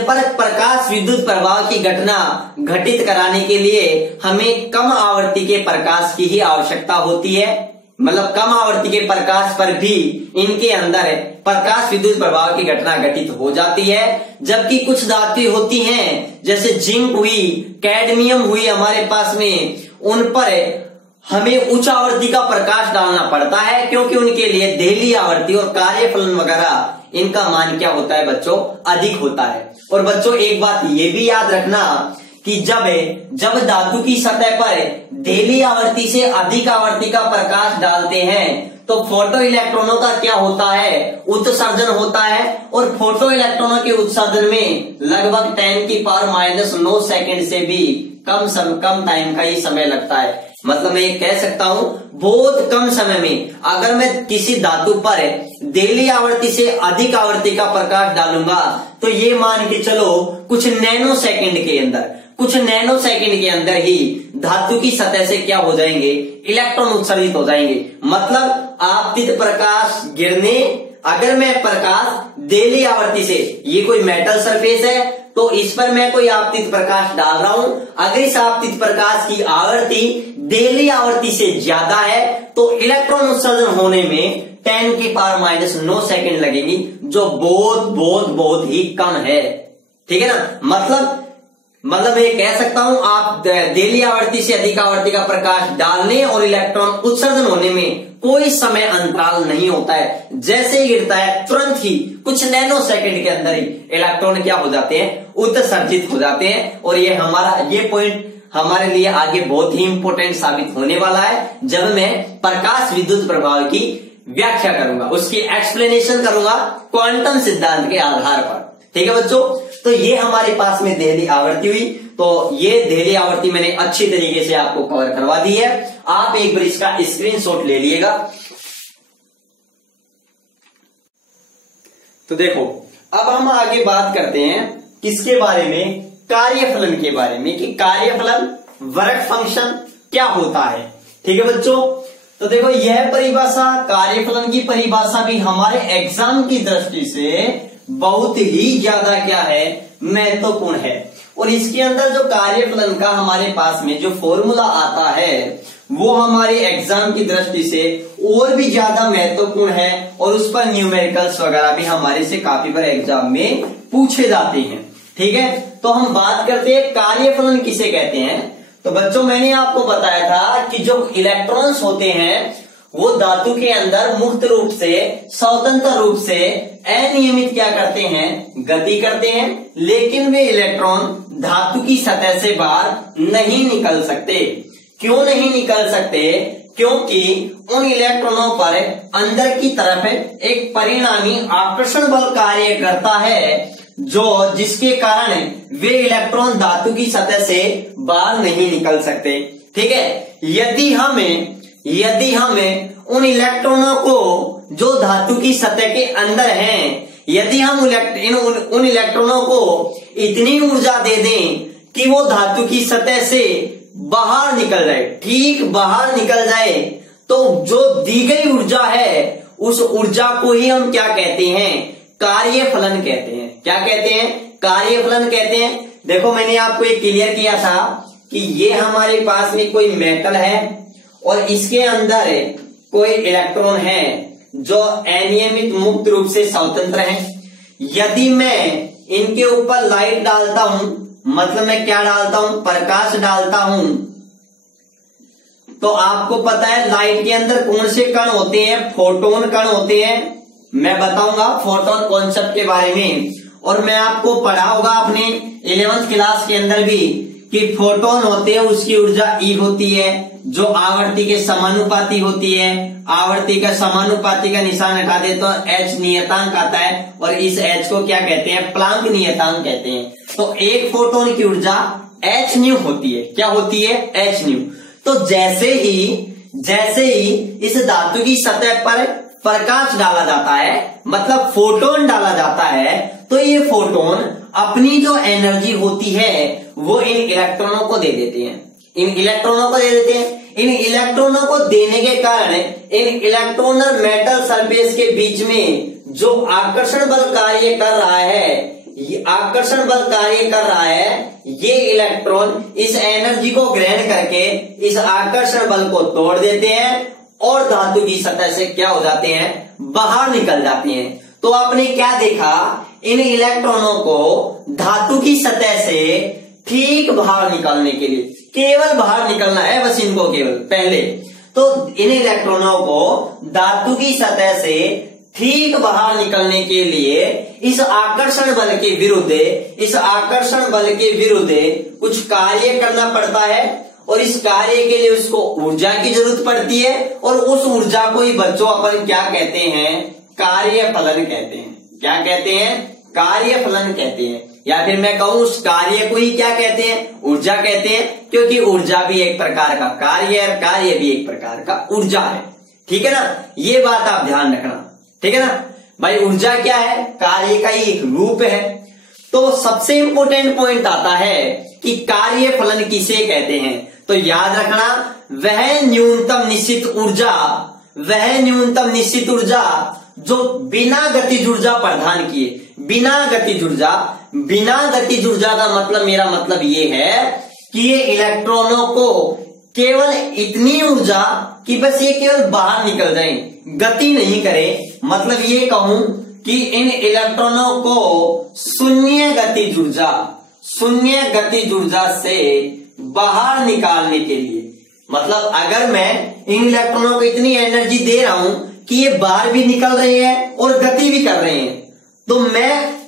पर प्रकाश विद्युत प्रभाव की घटना घटित कराने के लिए हमें कम आवृत्ति के प्रकाश की ही आवश्यकता होती है। मतलब कम आवृत्ति के प्रकाश पर भी इनके अंदर प्रकाश विद्युत प्रभाव की घटना घटित हो जाती है। जबकि कुछ धातुएं होती हैं, जैसे जिंक हुई, कैडमियम हुई हमारे पास में, उन पर हमें उच्च आवृत्ति का प्रकाश डालना पड़ता है, क्योंकि उनके लिए देहली आवृत्ति और कार्यफलन वगैरह इनका मान क्या होता है बच्चों? अधिक होता है। और बच्चों एक बात ये भी याद रखना कि जब धातु की सतह पर देहली आवृत्ति से अधिक आवृत्ति का प्रकाश डालते हैं तो फोटो इलेक्ट्रॉनों का क्या होता है, उत्सर्जन होता है। और फोटो इलेक्ट्रॉनों के उत्सर्जन में लगभग 10⁻⁹ सेकंड से भी कम टाइम का ही समय लगता है। मतलब मैं ये कह सकता हूं बहुत कम समय में अगर मैं किसी धातु पर देली आवृत्ति से अधिक आवृत्ति का प्रकाश डालूंगा तो ये मान के चलो कुछ नैनो सेकंड के अंदर ही धातु की सतह से क्या हो जाएंगे, इलेक्ट्रॉन उत्सर्जित हो जाएंगे। मतलब आपतित प्रकाश गिरने, अगर मैं प्रकाश देली आवृत्ति से, ये कोई मेटल सरफेस है तो इस पर मैं कोई आपतित प्रकाश डाल रहा हूं, अगर इस आपतित प्रकाश की आवृत्ति देली आवृत्ति से ज्यादा है तो इलेक्ट्रॉन उत्सर्जन होने में 10⁻⁹ सेकंड लगेंगी, जो बहुत ही कम है। ठीक है ना। मतलब मैं कह सकता हूं आप देली आवृत्ति से अधिक आवृत्ति का प्रकाश डालने और इलेक्ट्रॉन उत्सर्जन होने में कोई समय अंतराल नहीं होता है। जैसे ही गिरता है तुरंत ही कुछ नैनो सेकंड के अंदर ही इलेक्ट्रॉन क्या हो जाते हैं, उत्सर्जित हो जाते हैं। और ये पॉइंट हमारे लिए आगे बहुत ही इंपॉर्टेंट साबित होने वाला है जब मैं प्रकाश विद्युत प्रभाव की व्याख्या करूंगा, उसकी एक्सप्लेनेशन करूंगा क्वांटम सिद्धांत के आधार पर। ठीक है बच्चों, तो ये हमारे पास में देहली आवृत्ति हुई। तो ये देहली आवृत्ति मैंने अच्छी तरीके से आपको कवर करवा दी है। आप एक बार इसका स्क्रीनशॉट ले लीजिएगा। तो देखो अब हम आगे बात करते हैं किसके बारे में, कार्यफलन के बारे में, कि कार्यफलन वर्क फंक्शन क्या होता है। ठीक है बच्चों, तो देखो यह परिभाषा, कार्यफलन की परिभाषा भी हमारे एग्जाम की दृष्टि से बहुत ही ज्यादा क्या है, महत्वपूर्ण है। और इसके अंदर जो कार्यफलन का हमारे पास में जो फॉर्मूला आता है वो हमारे एग्जाम की दृष्टि से और भी ज्यादा महत्वपूर्ण है और उस पर न्यूमेरिकल्स वगैरह भी हमारे से काफी बार एग्जाम में पूछे जाते हैं। ठीक है, तो हम बात करते हैं कार्यफलन किसे कहते हैं। तो बच्चों मैंने आपको बताया था कि जो इलेक्ट्रॉन्स होते हैं वो धातु के अंदर मुक्त रूप से, स्वतंत्र रूप से अनियमित क्या करते हैं, गति करते हैं, लेकिन वे इलेक्ट्रॉन धातु की सतह से बाहर नहीं निकल सकते। क्यों नहीं निकल सकते? क्योंकि उन इलेक्ट्रॉनों पर अंदर की तरफ एक परिणामी आकर्षण बल कार्य करता है जिसके कारण वे इलेक्ट्रॉन धातु की सतह से बाहर नहीं निकल सकते। ठीक है, यदि हमें उन इलेक्ट्रॉनों को जो धातु की सतह के अंदर हैं, यदि हम उन इलेक्ट्रॉनों को इतनी ऊर्जा दे दें कि वो धातु की सतह से बाहर निकल जाए, ठीक बाहर निकल जाए, तो जो दी गई ऊर्जा है उस ऊर्जा को ही हम क्या कहते हैं, कार्यफलन कहते हैं। क्या कहते हैं? कार्यफलन कहते हैं। देखो मैंने आपको एक क्लियर किया था कि ये हमारे पास में कोई मेटल है और इसके अंदर कोई इलेक्ट्रॉन है जो अनियमित मुक्त रूप से स्वतंत्र है। यदि मैं इनके ऊपर लाइट डालता हूं, मतलब मैं क्या डालता हूं, प्रकाश डालता हूं, तो आपको पता है लाइट के अंदर कौन से कण होते हैं, फोटोन कण होते हैं। मैं बताऊंगा फोटोन कॉन्सेप्ट के बारे में, और मैं आपको पढ़ा होगा अपने 11th क्लास के अंदर भी कि फोटोन होते हैं उसकी ऊर्जा E होती है जो आवर्ती के समानुपाती होती है। आवर्ती का समानुपाती का निशान हटा दे तो H नियतांक आता है और इस H को क्या कहते हैं, प्लांक नियतांक कहते हैं। तो एक फोटोन की ऊर्जा h न्यू होती है। क्या होती है? h new. तो जैसे ही इस धातु की सतह पर प्रकाश डाला जाता है, मतलब फोटोन डाला जाता है, तो ये फोटोन अपनी जो एनर्जी होती है वो इन इलेक्ट्रॉनों को दे देते हैं। इन इलेक्ट्रॉनों को देने के कारण इन इलेक्ट्रॉनल मेटल सरफेस के बीच में जो आकर्षण बल कार्य कर रहा है, ये इलेक्ट्रॉन इस एनर्जी को ग्रहण करके इस आकर्षण बल को तोड़ देते हैं और धातु की सतह से क्या हो जाते हैं, बाहर निकल जाते हैं। तो आपने क्या देखा, इन इलेक्ट्रॉनों को धातु की सतह से ठीक बाहर निकालने के लिए, केवल बाहर निकलना है बस इनको, केवल पहले तो इन इलेक्ट्रॉनों को धातु की सतह से ठीक बाहर निकलने के लिए इस आकर्षण बल के विरुद्ध कुछ कार्य करना पड़ता है और इस कार्य के लिए उसको ऊर्जा की जरूरत पड़ती है, और उस ऊर्जा को ही बच्चों अपन क्या कहते हैं, कार्यफलन कहते हैं। क्या कहते हैं, कार्यफलन कहते हैं। या फिर मैं कहूं उस कार्य को ही क्या कहते हैं, ऊर्जा कहते हैं, क्योंकि ऊर्जा भी एक प्रकार का कार्य है, कार्य भी एक प्रकार का ऊर्जा है। ठीक है ना, ये बात आप ध्यान रखना। ठीक है ना भाई, ऊर्जा क्या है, कार्य का ही एक रूप है। तो सबसे इंपॉर्टेंट पॉइंट आता है कि कार्य फलन किसे कहते हैं। तो याद रखना, वह न्यूनतम निश्चित ऊर्जा, वह न्यूनतम निश्चित ऊर्जा जो बिना गतिज ऊर्जा प्रदान किए, बिना गतिज ऊर्जा। बिना गतिज ऊर्जा का मतलब, मेरा मतलब ये है कि ये इलेक्ट्रॉनों को केवल इतनी ऊर्जा कि बस ये केवल बाहर निकल जाए, गति नहीं करे। मतलब ये कहूं कि इन इलेक्ट्रॉनों को शून्य गतिज ऊर्जा, शून्य गतिज ऊर्जा से बाहर निकालने के लिए, मतलब अगर मैं इन इलेक्ट्रॉनों को इतनी एनर्जी दे रहा हूं कि ये बाहर भी निकल रहे हैं और गति भी कर रहे हैं, तो मैं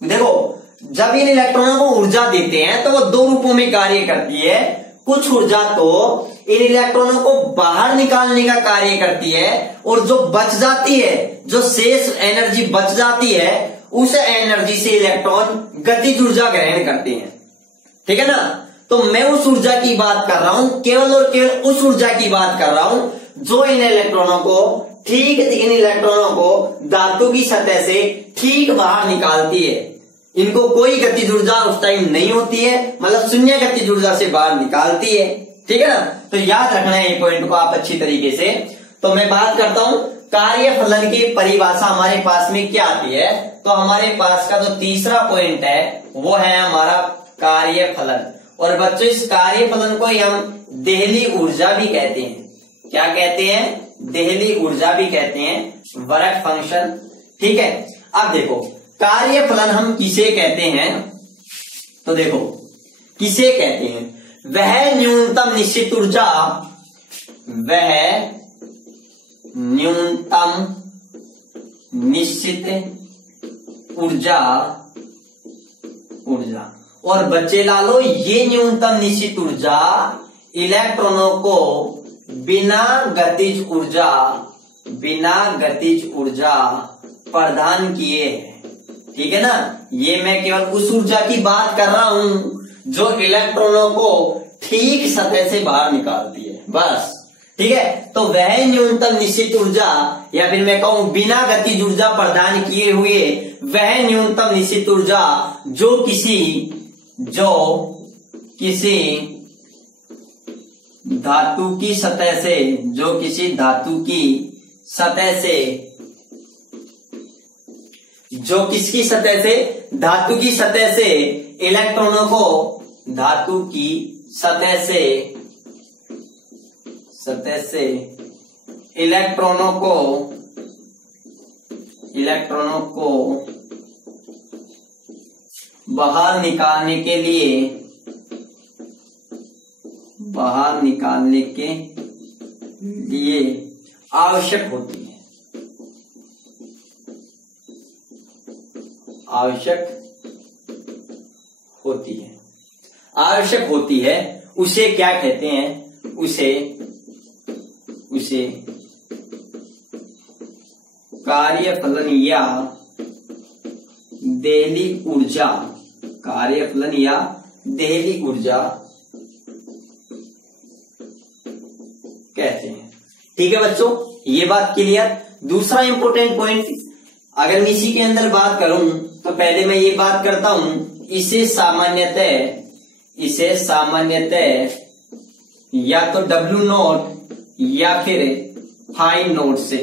देखो जब इन इलेक्ट्रॉनों को ऊर्जा देते हैं तो वो दो रूपों में कार्य करती है। कुछ ऊर्जा तो इन इलेक्ट्रॉनों को बाहर निकालने का कार्य करती है, और जो बच जाती है, जो शेष एनर्जी बच जाती है, उस एनर्जी से इलेक्ट्रॉन गतिज ऊर्जा ग्रहण करते हैं। ठीक है ना, तो मैं उस ऊर्जा की बात कर रहा हूं, केवल और केवल उस ऊर्जा की बात कर रहा हूं जो इन इलेक्ट्रॉनों को ठीक, इन इलेक्ट्रॉनों को धातु की सतह से ठीक बाहर निकालती है। इनको कोई गतिज ऊर्जा उस टाइम नहीं होती है, मतलब शून्य गतिज ऊर्जा से बाहर निकालती है। ठीक है ना, तो याद रखना है ये पॉइंट को आप अच्छी तरीके से। तो मैं बात करता हूं कार्यफलन की परिभाषा हमारे पास में क्या आती है। तो हमारे पास का जो तीसरा पॉइंट है वो है हमारा कार्यफलन। और बच्चों इस कार्यफलन को ही हम देहली ऊर्जा भी कहते हैं। क्या कहते हैं, देहली ऊर्जा भी कहते हैं, वर्क फंक्शन। ठीक है, अब देखो कार्यफलन हम किसे कहते हैं, तो देखो किसे कहते हैं, वह न्यूनतम निश्चित ऊर्जा, वह न्यूनतम निश्चित ऊर्जा, ऊर्जा। और बच्चे लालो, ये न्यूनतम निश्चित ऊर्जा इलेक्ट्रॉनों को बिना गतिज ऊर्जा, बिना गतिज ऊर्जा प्रदान किए है। ठीक है ना, ये मैं केवल उस ऊर्जा की बात कर रहा हूं जो इलेक्ट्रॉनों को ठीक सतह से बाहर निकालती है, बस। ठीक है, तो वह न्यूनतम निश्चित ऊर्जा, या फिर मैं कहूं बिना गतिज ऊर्जा प्रदान किए हुए वह न्यूनतम निश्चित ऊर्जा जो किसी धातु की सतह से, जो किसी धातु की सतह से, जो किसकी सतह से, धातु की सतह से इलेक्ट्रॉनों को, धातु की सतह से इलेक्ट्रॉनों को बाहर निकालने के लिए आवश्यक होती है, आवश्यक होती है, उसे क्या कहते हैं, उसे कार्यफलन या देहली ऊर्जा, कार्यफलन या देहली ऊर्जा कहते हैं। ठीक है बच्चों, ये बात क्लियर। दूसरा इंपॉर्टेंट पॉइंट, अगर मैं इसी के अंदर बात करूं तो पहले मैं ये बात करता हूं, इसे सामान्यतः या तो W नोट या फिर फाई नोट से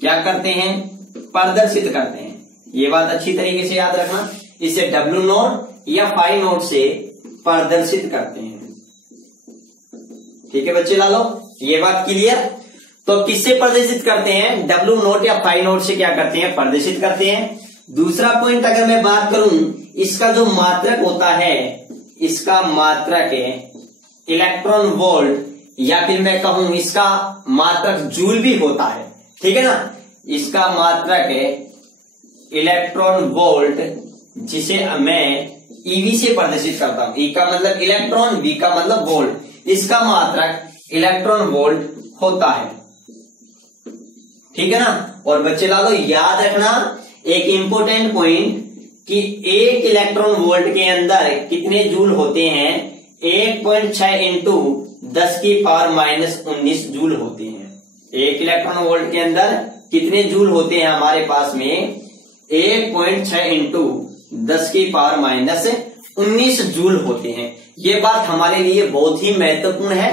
क्या करते हैं, प्रदर्शित करते हैं। ये बात अच्छी तरीके से याद रखना, इसे W नोट या फाई नोट से प्रदर्शित करते हैं। ठीक है बच्चे लालो, ये बात क्लियर। तो किससे प्रदर्शित करते हैं, W नोट या फाई नोट से क्या करते हैं, प्रदर्शित करते हैं। दूसरा पॉइंट अगर मैं बात करूं, इसका जो मात्रक होता है, इसका मात्रक इलेक्ट्रॉन वोल्ट, या फिर मैं कहूं इसका मात्रक जूल भी होता है। ठीक है ना, इसका मात्रक इलेक्ट्रॉन वोल्ट, जिसे मैं ईवी से प्रदर्शित करता हूं। ई का मतलब इलेक्ट्रॉन, वी का मतलब वोल्ट। इसका मात्रक इलेक्ट्रॉन वोल्ट होता है। ठीक है ना। और बच्चे लोगों याद रखना एक इंपॉर्टेंट पॉइंट कि 1 इलेक्ट्रॉन वोल्ट के अंदर कितने जूल होते हैं, 1.6 इंटू 10 की पावर माइनस 19 जूल होते हैं। 1 इलेक्ट्रॉन वोल्ट के अंदर कितने जूल होते हैं हमारे पास में, 1.6 इंटू 10 की पावर माइनस 19 जूल होते हैं। ये बात हमारे लिए बहुत ही महत्वपूर्ण है।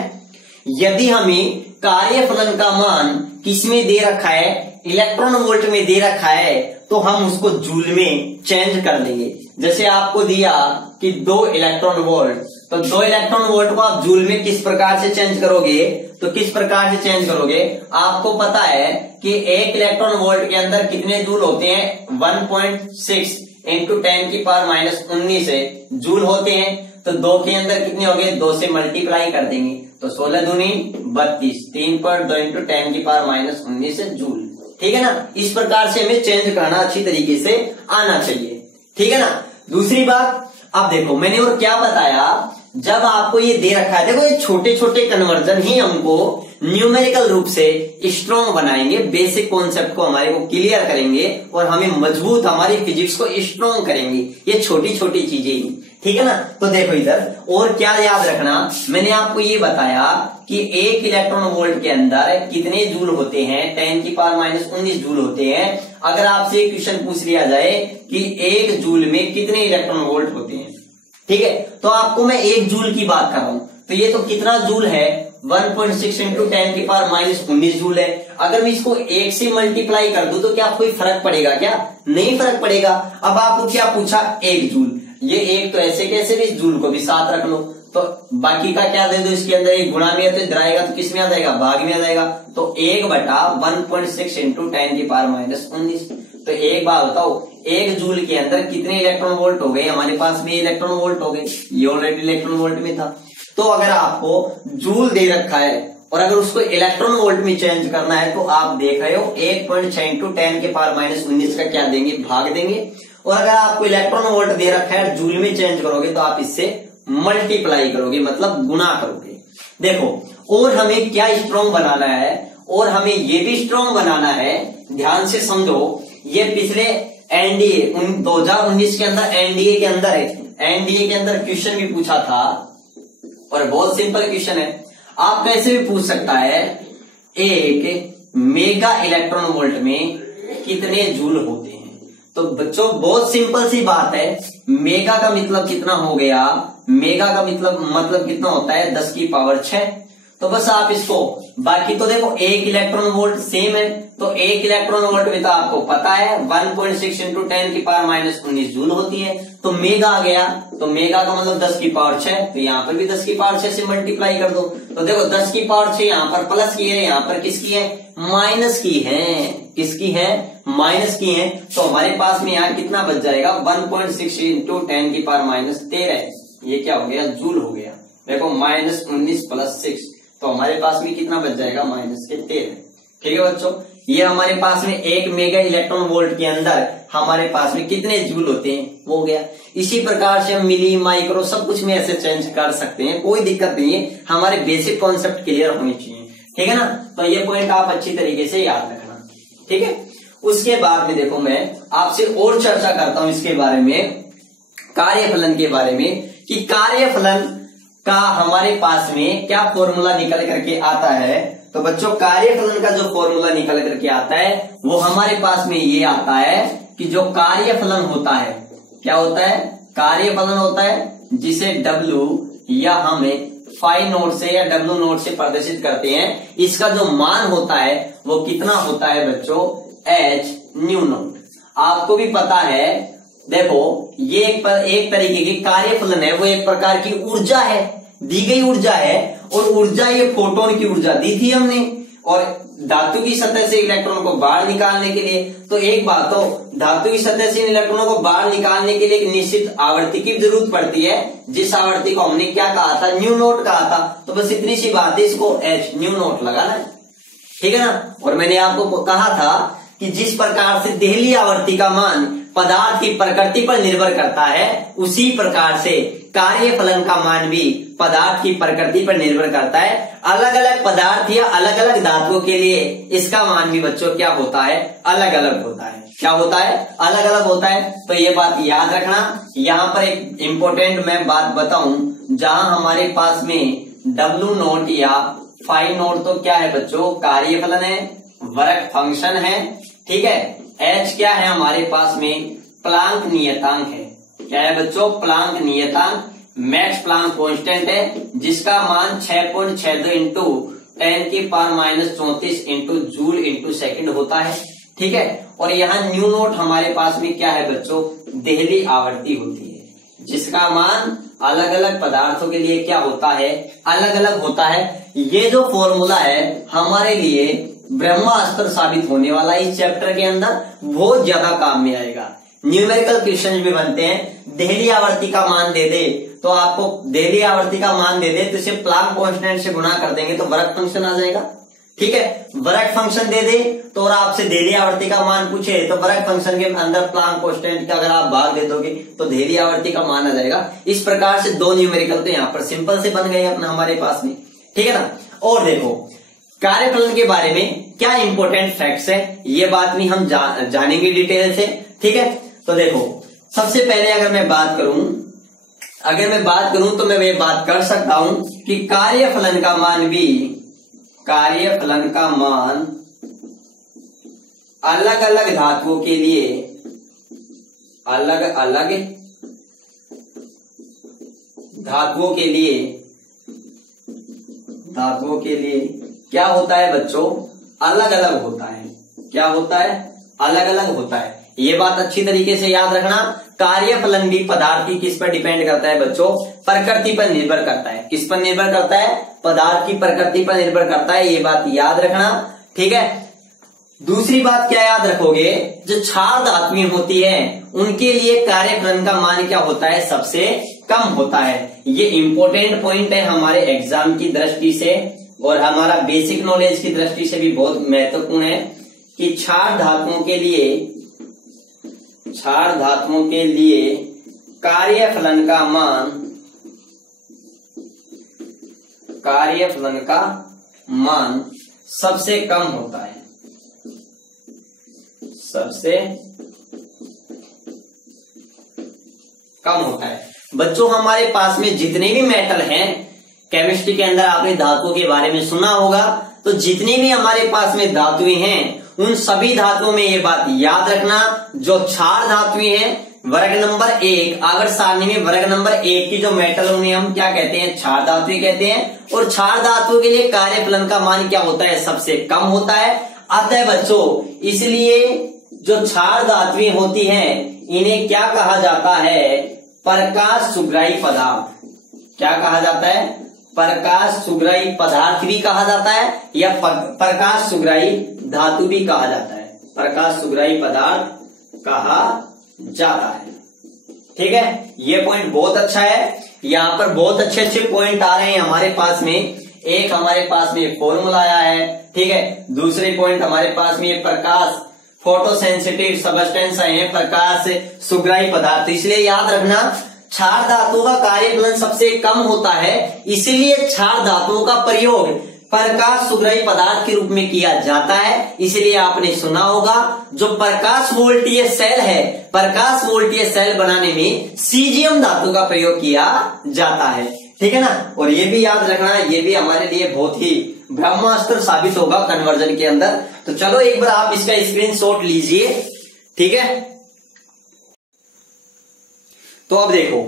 यदि हमें कार्यफलन का मान किसमें दे रखा है, इलेक्ट्रॉन वोल्ट में दे रखा है, तो हम उसको जूल में चेंज कर लेंगे। जैसे आपको दिया कि 2 इलेक्ट्रॉन वोल्ट, तो 2 इलेक्ट्रॉन वोल्ट को आप जूल में किस प्रकार से चेंज करोगे, तो किस प्रकार से चेंज करोगे, आपको पता है कि 1 इलेक्ट्रॉन वोल्ट के अंदर कितने जूल होते हैं, 1.6 इंटू 10 की पावर माइनस 19 जूल होते हैं। तो 2 के अंदर कितने हो गए, 2 से मल्टीप्लाई कर देंगे, तो 16 दूनी 32, 3.2 इंटू 10 की पावर माइनस 19 जूल। ठीक है ना। इस प्रकार से हमें चेंज करना अच्छी तरीके से आना चाहिए। ठीक है ना। दूसरी बात, अब देखो मैंने और क्या बताया, जब आपको ये दे रखा है, देखो ये छोटे छोटे कन्वर्जन ही हमको न्यूमेरिकल रूप से स्ट्रॉन्ग बनाएंगे, बेसिक कॉन्सेप्ट को हमारे को क्लियर करेंगे और हमें मजबूत, हमारी फिजिक्स को स्ट्रॉन्ग करेंगे, ये छोटी छोटी चीजें ही। ठीक है ना। तो देखो इधर और क्या याद रखना, मैंने आपको ये बताया कि 1 इलेक्ट्रॉन वोल्ट के अंदर कितने जूल होते हैं, 10 की पावर माइनस 19 जूल होते हैं। अगर आपसे एक क्वेश्चन पूछ लिया जाए कि 1 जूल में कितने इलेक्ट्रॉन वोल्ट होते हैं, ठीक है, तो आपको मैं 1 जूल की बात कर रहा हूं, तो ये तो कितना जूल है, 1.6 इंटू 10 की पावर माइनस 19 जूल है। अगर मैं इसको 1 से मल्टीप्लाई कर दूं तो क्या कोई फर्क पड़ेगा, क्या नहीं फर्क पड़ेगा। अब आपको क्या पूछा, 1 जूल, ये 1 तो ऐसे कैसे भी इस जूल को भी साथ रख लो, तो बाकी का क्या दे दो, इसके अंदर एक गुणा में तो इधर आएगा, तो किस में आ जाएगा, भाग में आ जाएगा। तो 1/1.6 इंटू 10 की पावर माइनस 19। तो एक बात बताओ, 1 जूल के अंदर कितने इलेक्ट्रॉन वोल्ट हो गए, हमारे पास में इलेक्ट्रॉन वोल्ट हो गए, ये ऑलरेडी इलेक्ट्रॉन वोल्ट में था। तो अगर आपको जूल दे रखा है और अगर उसको इलेक्ट्रॉन वोल्ट में चेंज करना है, तो आप देख रहे हो 1.6 इंटू 10 के पावर माइनस 19 का क्या देंगे, भाग देंगे। और अगर आपको इलेक्ट्रॉन वोल्ट दे रखा है, जूल में चेंज करोगे तो आप इससे मल्टीप्लाई करोगे, मतलब गुना करोगे। देखो और हमें क्या स्ट्रॉन्ग बनाना है, और हमें ये भी स्ट्रॉन्ग बनाना है, ध्यान से समझो। ये पिछले एनडीए 2019 के अंदर एनडीए के अंदर क्वेश्चन भी पूछा था, और बहुत सिंपल क्वेश्चन है, आप कैसे भी पूछ सकता है, एक मेगा इलेक्ट्रॉन वोल्ट में कितने जूल होते हैं। तो बच्चों बहुत सिंपल सी बात है, मेगा का मतलब कितना हो गया, मेगा का मतलब कितना होता है, 10 की पावर 6। तो बस आप इसको, बाकी तो देखो 1 इलेक्ट्रॉन वोल्ट सेम है, तो 1 इलेक्ट्रॉन वोल्ट में तो आपको पता है 1.6 इंटू 10 की पावर माइनस 19 जूल होती है। तो मेगा आ गया, तो मेगा का मतलब 10 की पावर 6, तो यहाँ पर भी 10 की पावर 6 से मल्टीप्लाई कर दो। तो देखो 10 की पावर 6 यहाँ पर प्लस की है, यहाँ पर किसकी है, माइनस की है, किसकी है, माइनस की है। तो हमारे पास में यहाँ कितना बच जाएगा, 1.6 इंटू 10 की पावर माइनस 13, ये क्या हो गया, जूल हो गया। देखो माइनस 19 प्लस 6, तो हमारे पास में कितना बच जाएगा, माइनस के 13। ठीक है बच्चों, ये हमारे पास में 1 मेगा इलेक्ट्रॉन वोल्ट के अंदर हमारे पास में कितने जूल होते हैं, वो हो गया। इसी प्रकार से हम मिली, माइक्रो सब कुछ में ऐसे चेंज कर सकते हैं, कोई दिक्कत नहीं है, हमारे बेसिक कॉन्सेप्ट क्लियर होने चाहिए। ठीक है ना। तो ये पॉइंट आप अच्छी तरीके से याद रखना। ठीक है। उसके बाद में देखो मैं आपसे और चर्चा करता हूं इसके बारे में, कार्यफलन के बारे में, कि कार्यफलन का हमारे पास में क्या फॉर्मूला निकल करके आता है। तो बच्चों कार्यफलन का जो फॉर्मूला निकल करके आता है वो हमारे पास में ये आता है कि जो कार्यफलन होता है, क्या होता है, कार्यफलन होता है जिसे W या हमें फाई नोट से या W नोट से प्रदर्शित करते हैं। इसका जो मान होता है वो कितना होता है बच्चों, H न्यू नोट। आपको भी पता है, देखो ये एक तरीके की कार्यफलन है, वो एक प्रकार की ऊर्जा है, दी गई ऊर्जा है, और ऊर्जा ये फोटोन की ऊर्जा दी थी हमने, और धातु की सतह से इलेक्ट्रॉन को बाहर निकालने के लिए। तो एक बात तो धातु की सतह से इलेक्ट्रॉनों को बाहर निकालने के लिए एक निश्चित आवृत्ति की जरूरत पड़ती है, जिस आवृत्ति को हमने क्या कहा था, न्यू नोट कहा था। तो बस इतनी सी बात है, इसको H न्यू नोट लगाना है। ठीक है ना। और मैंने आपको कहा था कि जिस प्रकार से देहली आवृत्ति का मान पदार्थ की प्रकृति पर निर्भर करता है, उसी प्रकार से कार्यफलन का मान भी पदार्थ की प्रकृति पर निर्भर करता है। अलग अलग पदार्थ या अलग अलग धातुओं के लिए इसका मान भी बच्चों क्या होता है, अलग अलग होता है। क्या होता है, अलग अलग होता है। तो ये बात याद रखना। यहाँ पर एक इंपॉर्टेंट मैं बात बताऊं, जहां हमारे पास में W0 या फाई नोट तो क्या है बच्चों, कार्यफलन है, वर्क फंक्शन है, ठीक है। H क्या है हमारे पास में, प्लांक नियतांक है। क्या है बच्चों, प्लांक नियतांक, मैक्स प्लांक कांस्टेंट है, जिसका मान 6.62 into 10⁻⁻34 into joule into second होता है, ठीक है। और यहाँ न्यू नोट हमारे पास में क्या है बच्चों, देहली आवर्ती होती है, जिसका मान अलग अलग पदार्थों के लिए क्या होता है, अलग अलग होता है। ये जो फॉर्मूला है हमारे लिए ब्रह्मास्त्र साबित होने वाला इस चैप्टर के अंदर, बहुत ज्यादा काम में आएगा। न्यूमेरिकल क्वेश्चन भी बनते हैं, देहली आवर्ती का मान दे दे तो आपको देहली आवर्ती का मान दे दे तो इसे प्लांक कांस्टेंट से गुणा कर देंगे तो वर्क फंक्शन आ जाएगा, ठीक है। वर्क फंक्शन दे दे तो और आपसे देहली आवर्ती का मान पूछे तो वर्क फंक्शन के अंदर प्लांक कांस्टेंट का अगर आप भाग दे दोगे तो देहली आवर्ती का मान आ जाएगा। इस प्रकार से दो न्यूमेरिकल तो यहाँ पर सिंपल से बन गए अपना हमारे पास में, ठीक है ना। और देखो कार्यफलन के बारे में क्या इंपॉर्टेंट फैक्ट्स है, ये बात भी हम जानेंगे डिटेल से, ठीक है। तो देखो सबसे पहले अगर मैं बात करूं तो मैं ये बात कर सकता हूं कि कार्यफलन का मान अलग अलग धातुओं के लिए क्या होता है बच्चों, अलग अलग होता है। क्या होता है, अलग अलग होता है। ये बात अच्छी तरीके से याद रखना। कार्यफलन भी पदार्थ की किस पर डिपेंड करता है बच्चों, प्रकृति पर निर्भर करता है। किस पर निर्भर करता है, पदार्थ की प्रकृति पर निर्भर करता है, ये बात याद रखना, ठीक है। दूसरी बात क्या याद रखोगे, जो क्षार धातुएं होती है उनके लिए कार्यफलन का मान क्या होता है, सबसे कम होता है। ये इंपॉर्टेंट पॉइंट है हमारे एग्जाम की दृष्टि से और हमारा बेसिक नॉलेज की दृष्टि से भी बहुत महत्वपूर्ण है कि क्षार धातुओं के लिए कार्यफलन का मान सबसे कम होता है, सबसे कम होता है। बच्चों हमारे पास में जितने भी मेटल हैं, केमिस्ट्री के अंदर आपने धातुओं के बारे में सुना होगा, तो जितनी भी हमारे पास में धातुएं हैं उन सभी धातुओं में ये बात याद रखना, जो क्षार धातुएं हैं वर्ग नंबर 1, अगर सारणी में वर्ग नंबर 1 की जो मेटल उन्हें हम क्या कहते हैं, क्षार धातुएं कहते हैं। और क्षार धातुओं के लिए कार्यफलन का मान क्या होता है, सबसे कम होता है। अतः बच्चों इसलिए जो क्षार धातुएं होती हैं इन्हें क्या कहा जाता है, प्रकाश सुग्राही पदार्थ। क्या कहा जाता है, प्रकाश सुग्राही पदार्थ भी कहा जाता है या प्रकाश सुग्राही धातु भी कहा जाता है, प्रकाश सुग्राही पदार्थ कहा जाता है, ठीक है। ये पॉइंट बहुत अच्छा है। यहाँ पर बहुत अच्छे अच्छे पॉइंट आ रहे हैं हमारे पास में। एक हमारे पास में फॉर्मूला आया है, ठीक है। दूसरे पॉइंट हमारे पास में प्रकाश फोटोसेंसिटिव सबस्टेंस आए हैं, प्रकाश सुग्राही पदार्थ। इसलिए याद रखना क्षार धातुओं का कार्यफलन सबसे कम होता है, इसलिए क्षार धातुओं का प्रयोग प्रकाश सुग्राही पदार्थ के रूप में किया जाता है। इसलिए आपने सुना होगा जो प्रकाश वोल्टीय सेल है, प्रकाश वोल्टीय सेल बनाने में सीजियम धातु का प्रयोग किया जाता है, ठीक है ना। और ये भी याद रखना, ये भी हमारे लिए बहुत ही ब्रह्मास्त्र साबित होगा कन्वर्जन के अंदर। तो चलो एक बार आप इसका स्क्रीनशॉट लीजिए, ठीक है। तो अब देखो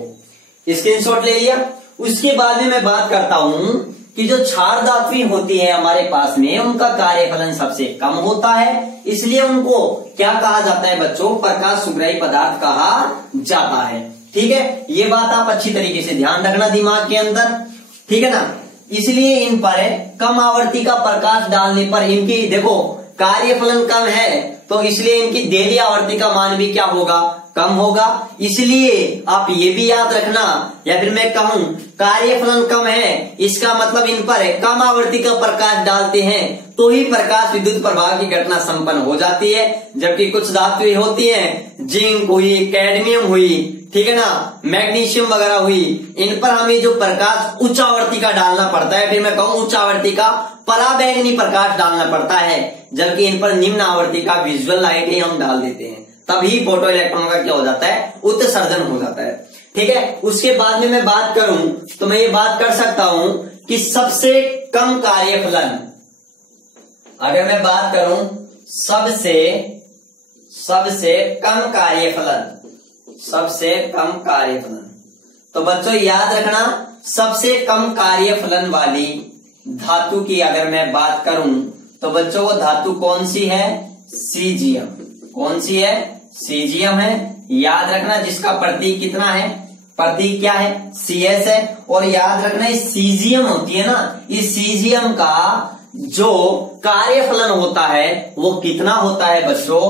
स्क्रीनशॉट ले लिया। उसके बाद में मैं बात करता हूं कि जो क्षार धातुएं होती है हमारे पास में उनका कार्यफलन सबसे कम होता है, इसलिए उनको क्या कहा जाता है बच्चों, प्रकाश सुग्राही पदार्थ कहा जाता है, ठीक है। ये बात आप अच्छी तरीके से ध्यान रखना दिमाग के अंदर, ठीक है ना। इसलिए इन पर कम आवर्ती का प्रकाश डालने पर इनकी देखो कार्यफलन कम है, तो इसलिए इनकी देहली आवर्ती का मान भी क्या होगा, कम होगा। इसलिए आप ये भी याद रखना, या फिर मैं कहूं कार्यफलन कम है, इसका मतलब इन पर कम आवृत्ति का प्रकाश डालते हैं तो ही प्रकाश विद्युत प्रवाह की घटना संपन्न हो जाती है। जबकि कुछ धातुएं होती हैं, जिंक हुई, कैडमियम हुई, ठीक है ना, मैग्नीशियम वगैरह हुई, इन पर हमें जो प्रकाश उच्च आवृत्ति का डालना पड़ता है, फिर मैं कहूं उच्च आवृत्ति का पराबैंगनी प्रकाश डालना पड़ता है, जबकि इन पर निम्न आवृत्ति का विजुअल लाइट ही हम डाल देते हैं, तभी फोटो इलेक्ट्रॉन का क्या हो जाता है, उत्सर्जन हो जाता है। ठीक है, उसके बाद में मैं बात करूं तो मैं ये बात कर सकता हूं कि सबसे कम कार्यफलन, अगर मैं बात करूं सबसे कम कार्यफलन, तो बच्चों याद रखना, सबसे कम कार्यफलन वाली धातु की अगर मैं बात करूं तो बच्चों वो धातु कौन सी है, सीजियम। कौन सी है, सीजियम है। याद रखना जिसका प्रतीक कितना है, प्रतीक क्या है, CS है। और याद रखना इस सीजियम होती है ना, इस सीजियम का जो कार्यफलन होता है वो कितना होता है बच्चों,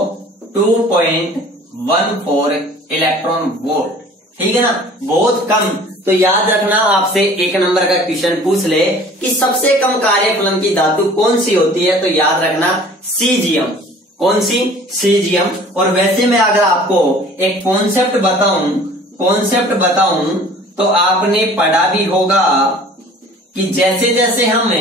2.14 इलेक्ट्रॉन वोल्ट। ठीक है ना, बहुत कम। तो याद रखना आपसे 1 नंबर का क्वेश्चन पूछ ले कि सबसे कम कार्यफलन की धातु कौन सी होती है, तो याद रखना सीजियम। कौन सी, सीजियम। और वैसे मैं अगर आपको एक कॉन्सेप्ट बताऊं तो आपने पढ़ा भी होगा कि जैसे जैसे हम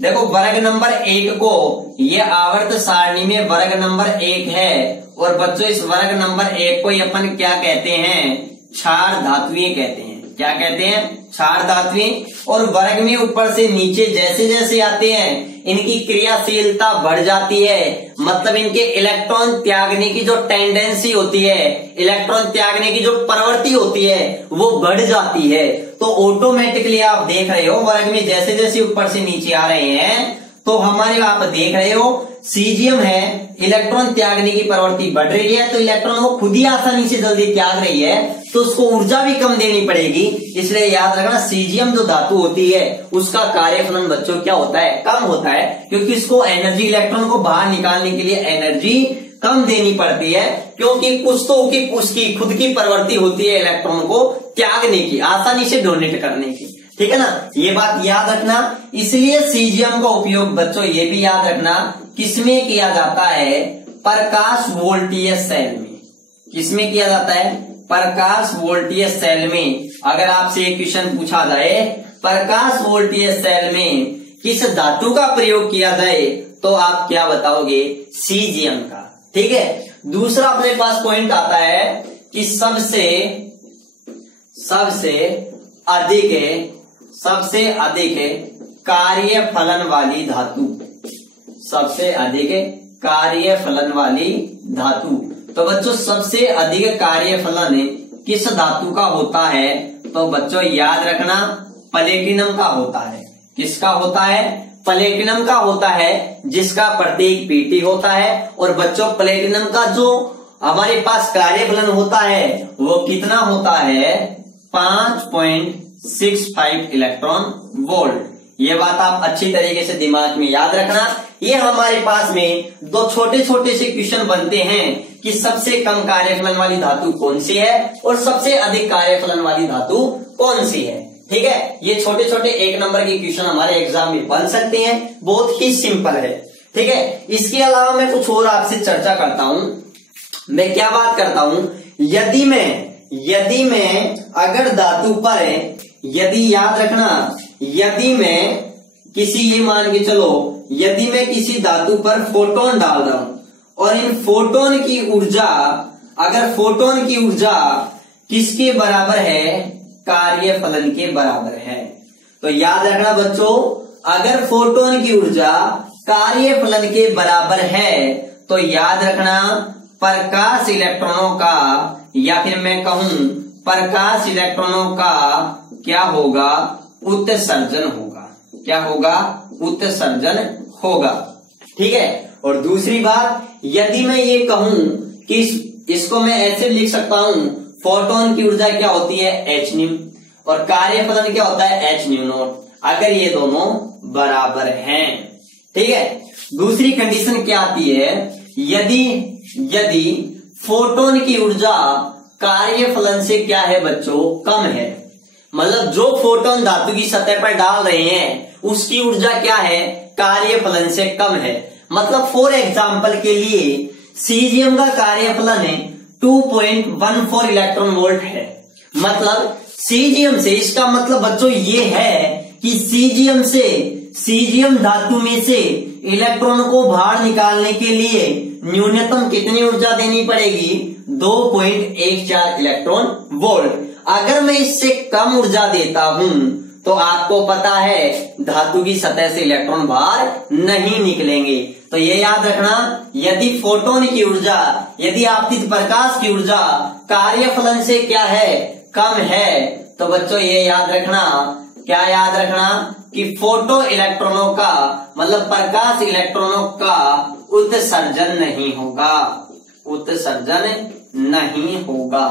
देखो वर्ग नंबर 1 को, ये आवर्त सारणी में वर्ग नंबर 1 है, और बच्चों इस वर्ग नंबर 1 को अपन क्या कहते हैं, क्षार धातुएं कहते हैं। क्या कहते हैं, क्षार धातुएं। और वर्ग में ऊपर से नीचे जैसे जैसे आते हैं इनकी क्रियाशीलता बढ़ जाती है, मतलब इनके इलेक्ट्रॉन त्यागने की जो टेंडेंसी होती है, इलेक्ट्रॉन त्यागने की जो प्रवृत्ति होती है वो बढ़ जाती है। तो ऑटोमेटिकली आप देख रहे हो वर्ग में जैसे जैसे ऊपर से नीचे आ रहे हैं तो हमारे आप देख रहे हो सीजियम है, इलेक्ट्रॉन त्यागने की प्रवृत्ति बढ़ रही है, तो इलेक्ट्रॉन वो खुद ही आसानी से जल्दी त्याग रही है, तो उसको ऊर्जा भी कम देनी पड़ेगी। इसलिए याद रखना सीजियम जो धातु होती है उसका कार्यफलन बच्चों क्या होता है, कम होता है, क्योंकि इसको एनर्जी, इलेक्ट्रॉन को बाहर निकालने के लिए एनर्जी कम देनी पड़ती है, क्योंकि कुछ तो उसकी खुद की प्रवृत्ति होती है इलेक्ट्रॉन को त्यागने की, आसानी से डोनेट करने की। ठीक है ना, ये बात याद रखना। इसलिए सीजियम का उपयोग बच्चों ये भी याद रखना किसमें किया जाता है, प्रकाश वोल्टीय सेल में। किसमें किया जाता है, प्रकाश वोल्टीय सेल में। अगर आपसे एक क्वेश्चन पूछा जाए प्रकाश वोल्टीय सेल में किस धातु का प्रयोग किया जाए, तो आप क्या बताओगे, सीजियम का। ठीक है, दूसरा अपने पास पॉइंट आता है कि सबसे अधिक कार्यफलन वाली धातु, सबसे अधिक कार्यफलन वाली धातु। तो बच्चों सबसे अधिक कार्यफलन किस धातु का होता है, तो बच्चों याद रखना प्लेटिनम का होता है। किसका होता है, प्लेटिनम का होता है, जिसका प्रतीक Pt होता है। और बच्चों प्लेटिनम का जो हमारे पास कार्यफलन होता है वो कितना होता है, 5.65 इलेक्ट्रॉन वोल्ट। ये बात आप अच्छी तरीके से दिमाग में याद रखना। ये हमारे पास में दो छोटे छोटे से क्वेश्चन बनते हैं कि सबसे कम कार्यफलन वाली धातु कौन सी है और सबसे अधिक कार्यफलन वाली धातु कौन सी है। ठीक है, ये छोटे छोटे 1 नंबर के क्वेश्चन हमारे एग्जाम में बन सकते हैं, बहुत ही सिंपल है। ठीक है, इसके अलावा मैं कुछ और आपसे चर्चा करता हूं। मैं क्या बात करता हूं, यदि मैं अगर धातु पर, यदि याद रखना, यदि मैं किसी, ये मान के चलो, यदि मैं किसी धातु पर फोटोन डाल रहा हूं और इन फोटोन की ऊर्जा, अगर फोटोन की ऊर्जा किसके बराबर है, कार्यफलन के बराबर है, तो याद रखना बच्चों, अगर फोटोन की ऊर्जा कार्यफलन के बराबर है तो याद रखना प्रकाश इलेक्ट्रॉनों का, या फिर मैं कहूं प्रकाश इलेक्ट्रॉनों का क्या होगा, उत्सर्जन होगा। क्या होगा, उत्सर्जन होगा। ठीक है, और दूसरी बात, यदि मैं ये कहूं कि इसको मैं ऐसे लिख सकता हूं, फोटोन की ऊर्जा क्या होती है, h न्यू, और कार्यफलन क्या होता है, h न्यू नॉट, अगर ये दोनों बराबर हैं। ठीक है, दूसरी कंडीशन क्या आती है, यदि फोटोन की ऊर्जा कार्यफलन से क्या है बच्चों, कम है। मतलब जो फोटोन धातु की सतह पर डाल रहे हैं उसकी ऊर्जा क्या है, कार्यफलन से कम है। मतलब फॉर एग्जांपल के लिए सीजियम का कार्यफलन है 2.14 इलेक्ट्रॉन वोल्ट है। मतलब सीजियम से, इसका मतलब बच्चों ये है कि सीजियम धातु में से इलेक्ट्रॉन को बाहर निकालने के लिए न्यूनतम कितनी ऊर्जा देनी पड़ेगी, 2.14 इलेक्ट्रॉन वोल्ट। अगर मैं इससे कम ऊर्जा देता हूं तो आपको पता है धातु की सतह से इलेक्ट्रॉन बाहर नहीं निकलेंगे। तो ये याद रखना, यदि फोटोन की ऊर्जा, यदि आपतित प्रकाश की ऊर्जा कार्यफलन से क्या है, कम है, तो बच्चों ये याद रखना, क्या याद रखना कि फोटो इलेक्ट्रॉनों का मतलब प्रकाश इलेक्ट्रॉनों का उत्सर्जन नहीं होगा, उत्सर्जन नहीं होगा।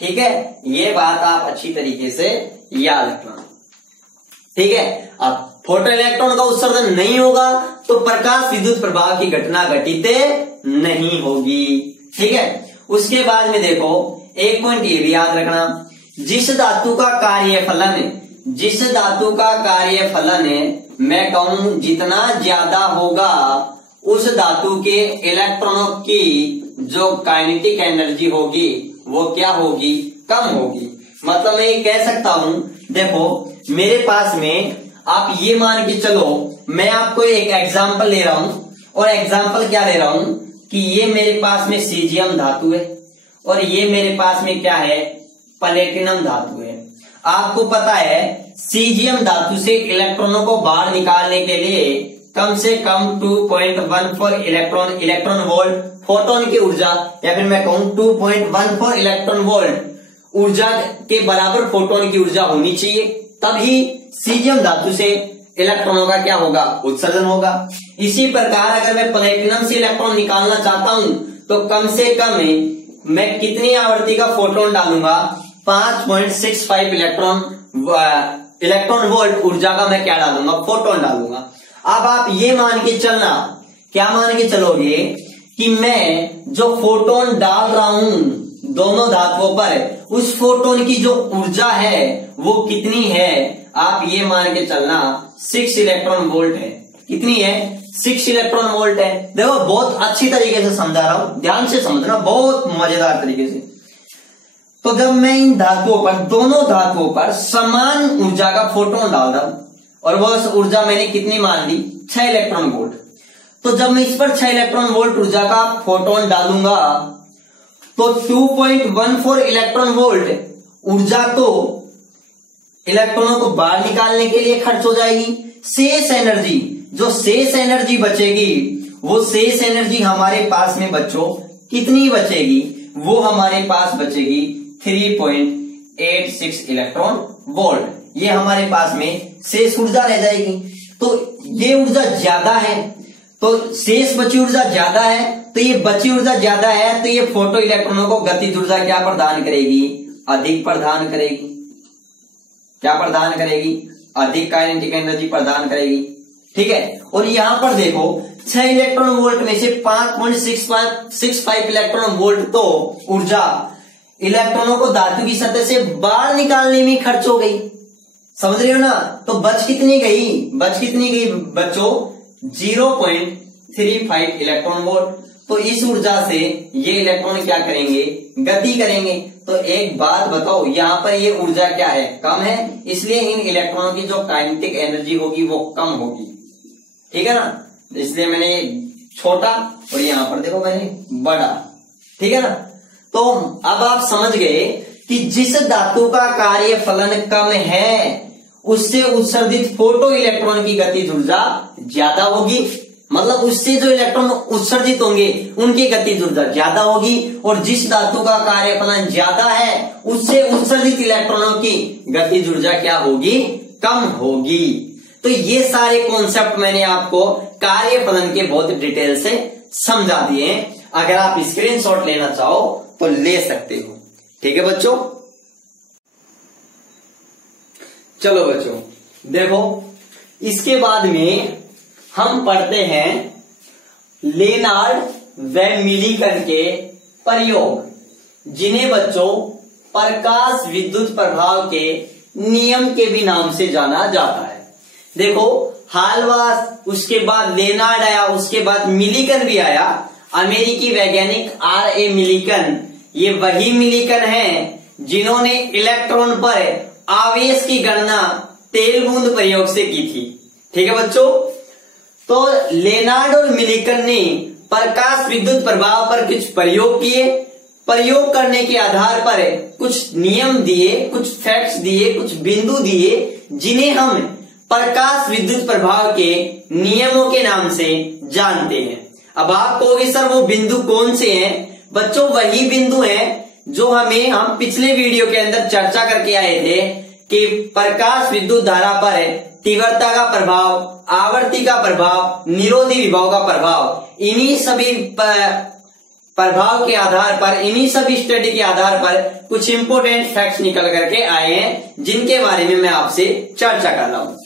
ठीक है, ये बात आप अच्छी तरीके से याद रखना। ठीक है, अब फोटो इलेक्ट्रॉन का उत्सर्जन नहीं होगा तो प्रकाश विद्युत प्रभाव की घटना घटित नहीं होगी। ठीक है, उसके बाद में देखो एक पॉइंट ये भी याद रखना, जिस धातु का कार्यफलन मैं कहूं जितना ज्यादा होगा उस धातु के इलेक्ट्रॉनों की जो काइनेटिक एनर्जी होगी वो क्या होगी, कम होगी। मतलब मैं ये कह सकता हूं, देखो मेरे पास में आप ये मान के चलो, मैं आपको एक एग्जांपल ले रहा हूं, और एग्जांपल क्या ले रहा हूं कि ये मेरे पास में सीजियम धातु है और ये मेरे पास में क्या है, प्लेटिनम धातु है। आपको पता है सीजियम धातु से इलेक्ट्रॉनों को बाहर निकालने के लिए कम से कम 2.14 इलेक्ट्रॉन वोल्ट फोटोन की ऊर्जा, या फिर मैं कहूं 2.14 इलेक्ट्रॉन वोल्ट ऊर्जा के बराबर फोटोन की ऊर्जा होनी चाहिए, तभी सीजियम धातु से इलेक्ट्रॉनों का क्या होगा, उत्सर्जन होगा। इसी प्रकार अगर मैं प्लेटिनम से इलेक्ट्रॉन निकालना चाहता हूं तो कम से कम मैं कितनी आवृत्ति का फोटोन डालूंगा, 5.65 इलेक्ट्रॉन वोल्ट ऊर्जा का मैं क्या डालूंगा, फोटोन डालूंगा। अब आप ये मान के चलना, क्या मान के चलोगे कि मैं जो फोटोन डाल रहा हूं दोनों धातुओं पर, उस फोटोन की जो ऊर्जा है वो कितनी है, आप ये मान के चलना 6 इलेक्ट्रॉन वोल्ट है। कितनी है, 6 इलेक्ट्रॉन वोल्ट है। देखो बहुत अच्छी तरीके से समझा रहा हूं, ध्यान से समझना, बहुत मजेदार तरीके से। तो जब मैं इन धातुओं पर, दोनों धातुओं पर समान ऊर्जा का फोटोन डाल रहा हूं और वह ऊर्जा मैंने कितनी मान ली, 6 इलेक्ट्रॉन वोल्ट। तो जब मैं इस पर 6 इलेक्ट्रॉन वोल्ट ऊर्जा का फोटोन डालूंगा तो 2.14 इलेक्ट्रॉन वोल्ट ऊर्जा तो इलेक्ट्रॉनों को बाहर निकालने के लिए खर्च हो जाएगी। शेष एनर्जी, जो शेष एनर्जी बचेगी, वो शेष एनर्जी हमारे पास में बच्चों कितनी बचेगी, वो हमारे पास बचेगी 3.86 इलेक्ट्रॉन वोल्ट। ये हमारे पास में शेष ऊर्जा रह जाएगी। तो ये ऊर्जा ज्यादा है, तो शेष बची ऊर्जा ज्यादा है, तो ये बची ऊर्जा ज्यादा है, तो ये फोटो इलेक्ट्रॉनों को गतिज ऊर्जा क्या प्रदान करेगी, अधिक प्रदान करेगी। क्या प्रदान करेगी, अधिक काइनेटिक एनर्जी प्रदान करेगी। ठीक है, और यहां पर देखो 6 इलेक्ट्रॉन वोल्ट में से 5.65 इलेक्ट्रॉन वोल्ट तो ऊर्जा इलेक्ट्रॉनों को धातु की सतह से बाहर निकालने में खर्च हो गई। समझ रहे हो ना। तो बच कितनी गई बच्चों, 0.35 इलेक्ट्रॉन वोल्ट। तो इस ऊर्जा से ये इलेक्ट्रॉन क्या करेंगे, गति करेंगे। तो एक बात बताओ, यहाँ पर ये ऊर्जा क्या है, कम है, इसलिए इन इलेक्ट्रॉनों की जो काइनेटिक एनर्जी होगी वो कम होगी। ठीक है ना, इसलिए मैंने छोटा और यहाँ पर देखो मैंने बड़ा। ठीक है ना। तो अब आप समझ गए कि जिस धातु का कार्यफलन कम है उससे उत्सर्जित फोटो इलेक्ट्रॉन की गतिज ऊर्जा ज्यादा होगी। मतलब उससे जो इलेक्ट्रॉन उत्सर्जित होंगे उनकी गतिज ऊर्जा ज्यादा होगी, और जिस धातु का कार्यफलन ज्यादा है उससे उत्सर्जित इलेक्ट्रॉनों की गतिज ऊर्जा क्या होगी, कम होगी। तो ये सारे कॉन्सेप्ट मैंने आपको कार्यफलन के बहुत डिटेल से समझा दिए। अगर आप स्क्रीनशॉट लेना चाहो तो ले सकते हो। ठीक है बच्चों। चलो बच्चों देखो, इसके बाद में हम पढ़ते हैं लेनार्ड व मिलीकन के प्रयोग। जिन्हें बच्चों प्रकाश विद्युत प्रभाव के नियम के भी नाम से जाना जाता है। देखो हालवास, उसके बाद लेनार्ड आया, उसके बाद मिलिकन भी आया। अमेरिकी वैज्ञानिक R.A. मिलिकन, ये वही मिलिकन हैं जिन्होंने इलेक्ट्रॉन पर आवेश की गणना तेल बूंद प्रयोग से की थी। ठीक है बच्चों, तो लेनार्ड और मिलिकन ने प्रकाश विद्युत प्रभाव पर कुछ प्रयोग किए। प्रयोग करने के आधार पर कुछ नियम दिए, कुछ फैक्ट्स दिए, कुछ बिंदु दिए, जिन्हें हम प्रकाश विद्युत प्रभाव के नियमों के नाम से जानते हैं। अब आप कहोगे सर वो बिंदु कौन से हैं? बच्चों वही बिंदु हैं जो हम पिछले वीडियो के अंदर चर्चा करके आए थे कि प्रकाश विद्युत धारा पर तीव्रता का प्रभाव, आवर्ती का प्रभाव, निरोधी विभव का प्रभाव, इन्हीं सभी प्रभाव के आधार पर, इन्हीं सभी स्टडी के आधार पर कुछ इंपोर्टेंट फैक्ट्स निकल करके आए हैं, जिनके बारे में मैं आपसे चर्चा कर रहा हूं।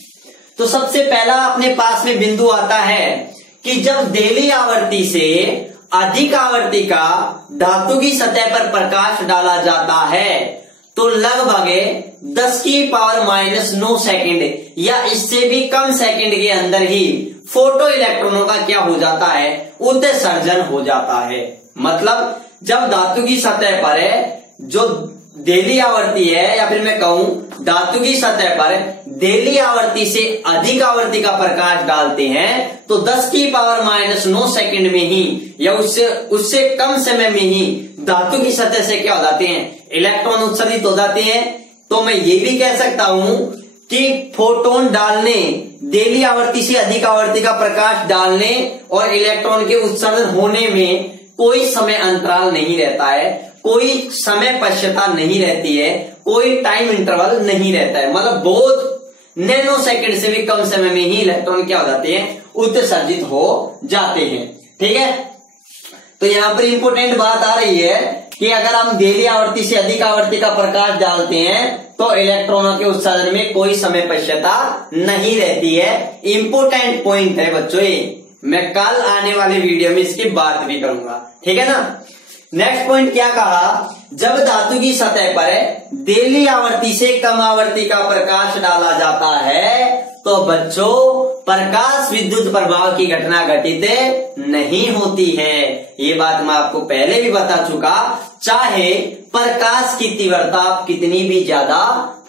तो सबसे पहला अपने पास में बिंदु आता है कि जब देली आवर्ती से अधिक आवर्ती का धातु की सतह पर प्रकाश डाला जाता है तो लगभग 10⁻⁹ सेकंड या इससे भी कम सेकंड के अंदर ही फोटो इलेक्ट्रॉनों का क्या हो जाता है? उत्सर्जन हो जाता है। मतलब जब धातु की सतह पर जो देली आवर्ती है, या फिर मैं कहूं धातु की सतह पर देली आवर्ती से अधिक आवर्ती का प्रकाश डालते हैं तो 10⁻⁹ सेकंड में ही या उससे कम समय में ही धातु की सतह से क्या हो जाते हैं? इलेक्ट्रॉन उत्सर्जित हो जाते हैं। तो मैं ये भी कह सकता हूं कि फोटोन डालने, देली आवर्ती से अधिक आवर्ती का प्रकाश डालने और इलेक्ट्रॉन के उत्सर्जन होने में कोई समय अंतराल नहीं रहता है, कोई समय पश्चता नहीं रहती है, कोई टाइम इंटरवल नहीं रहता है। मतलब बहुत नैनो सेकंड से भी कम समय में ही इलेक्ट्रॉन क्या हो जाते हैं? उत्सर्जित हो जाते हैं। ठीक है, तो यहां पर इंपोर्टेंट बात आ रही है कि अगर हम देली आवर्ती से अधिक आवर्ती का प्रकाश डालते हैं तो इलेक्ट्रॉनों के उत्सर्जन में कोई समय पश्चता नहीं रहती है। इंपोर्टेंट पॉइंट है बच्चों ये, मैं कल आने वाले वीडियो में इसकी बात भी करूंगा। ठीक है ना। नेक्स्ट पॉइंट क्या कहा? जब धातु की सतह पर देली आवर्ती से कम आवर्ती का प्रकाश डाला जाता है तो बच्चों प्रकाश विद्युत प्रभाव की घटना घटित नहीं होती है। ये बात मैं आपको पहले भी बता चुका। चाहे प्रकाश की तीव्रता कितनी भी ज्यादा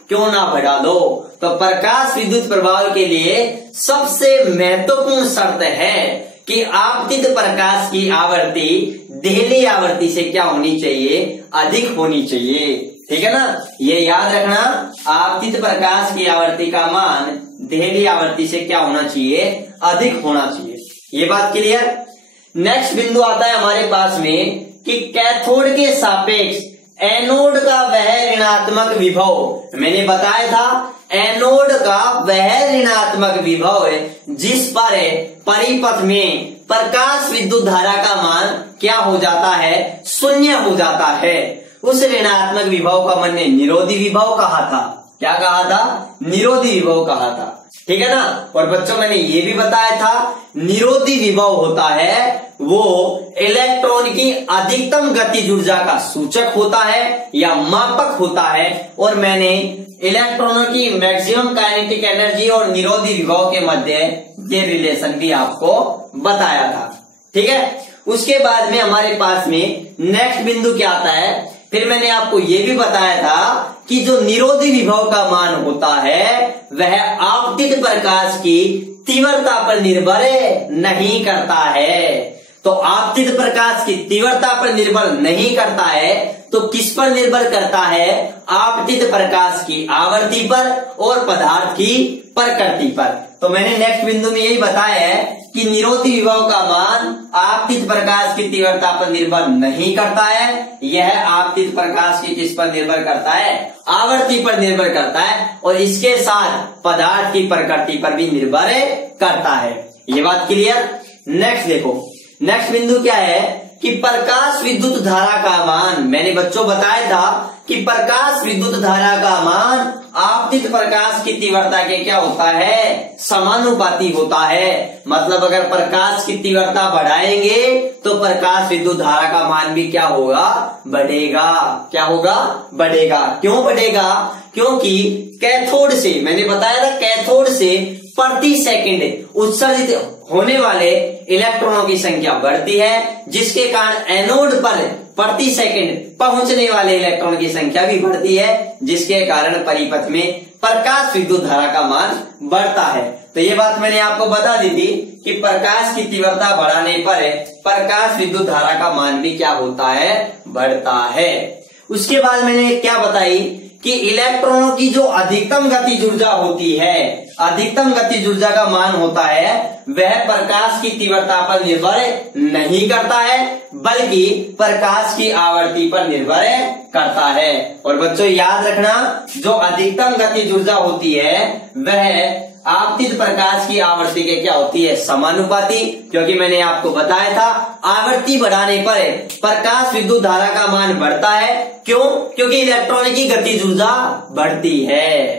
क्यों ना बढ़ा लो, तो प्रकाश विद्युत प्रभाव के लिए सबसे महत्वपूर्ण शर्त है कि आपतित प्रकाश की आवर्ती देली आवर्ती से क्या होनी चाहिए? अधिक होनी चाहिए। ठीक है ना, ये याद रखना। आपतित प्रकाश की आवर्ती का मान देली आवर्ती से क्या होना चाहिए? अधिक होना चाहिए। ये बात क्लियर। नेक्स्ट बिंदु आता है हमारे पास में कि कैथोड के सापेक्ष एनोड का वह ऋणात्मक विभव, मैंने बताया था एनोड का वह ऋणात्मक विभव जिस पर परिपथ में प्रकाश विद्युत धारा का मान क्या हो जाता है? शून्य हो जाता है। उस ऋणात्मक विभव का मैंने निरोधी विभव कहा था। क्या कहा था? निरोधी विभव कहा था। ठीक है ना। और बच्चों मैंने ये भी बताया था निरोधी विभव होता है वो इलेक्ट्रॉन की अधिकतम गतिज ऊर्जा का सूचक होता है या मापक होता है। और मैंने इलेक्ट्रॉनों की मैक्सिमम काइनेटिक एनर्जी और निरोधी विभव के मध्य ये रिलेशन भी आपको बताया था। ठीक है। उसके बाद में हमारे पास में नेक्स्ट बिंदु क्या आता है? फिर मैंने आपको ये भी बताया था कि जो निरोधी विभव का मान होता है वह आपतित प्रकाश की तीव्रता पर निर्भर नहीं करता है। तो आपतित प्रकाश की तीव्रता पर निर्भर नहीं करता है तो किस पर निर्भर करता है? आपतित प्रकाश की आवर्ती पर और पदार्थ की प्रकृति पर। तो मैंने नेक्स्ट बिंदु में यही बताया है कि निरोधी विभव का मान आपतित प्रकाश की तीव्रता पर निर्भर नहीं करता है, यह आपतित प्रकाश की किस पर निर्भर करता है? आवर्ती पर निर्भर करता है और इसके साथ पदार्थ की प्रकृति पर भी निर्भर करता है। ये बात क्लियर। नेक्स्ट देखो, नेक्स्ट बिंदु क्या है कि प्रकाश विद्युत धारा का मान, मैंने बच्चों बताया था कि प्रकाश विद्युत धारा का मान आप आपतित प्रकाश की तीव्रता के क्या होता है, समानुपाती होता है। मतलब अगर प्रकाश की तीव्रता बढ़ाएंगे तो प्रकाश विद्युत धारा का मान भी क्या होगा, बढ़ेगा। क्या होगा, बढ़ेगा। क्यों बढ़ेगा, क्योंकि कैथोड से, मैंने बताया था कैथोड से प्रति सेकंड उत्सर्जित होने वाले इलेक्ट्रॉनों की संख्या बढ़ती है, जिसके कारण एनोड पर प्रति सेकंड पहुंचने वाले इलेक्ट्रॉन की संख्या भी बढ़ती है, जिसके कारण परिपथ में प्रकाश विद्युत धारा का मान बढ़ता है। तो ये बात मैंने आपको बता दी थी कि प्रकाश की तीव्रता बढ़ाने पर प्रकाश विद्युत धारा का मान भी क्या होता है, बढ़ता है। उसके बाद मैंने क्या बताई कि इलेक्ट्रॉनों की जो अधिकतम गतिज ऊर्जा होती है, अधिकतम गतिज ऊर्जा का मान होता है, वह प्रकाश की तीव्रता पर निर्भर नहीं करता है, बल्कि प्रकाश की आवर्ती पर निर्भर करता है। और बच्चों याद रखना, जो अधिकतम गतिज ऊर्जा होती है वह आपतित प्रकाश की आवर्ती के क्या होती है, समानुपाती। क्योंकि मैंने आपको बताया था आवर्ती बढ़ाने पर प्रकाश विद्युत धारा का मान बढ़ता है। क्यों, क्योंकि इलेक्ट्रॉन की गतिज ऊर्जा बढ़ती है।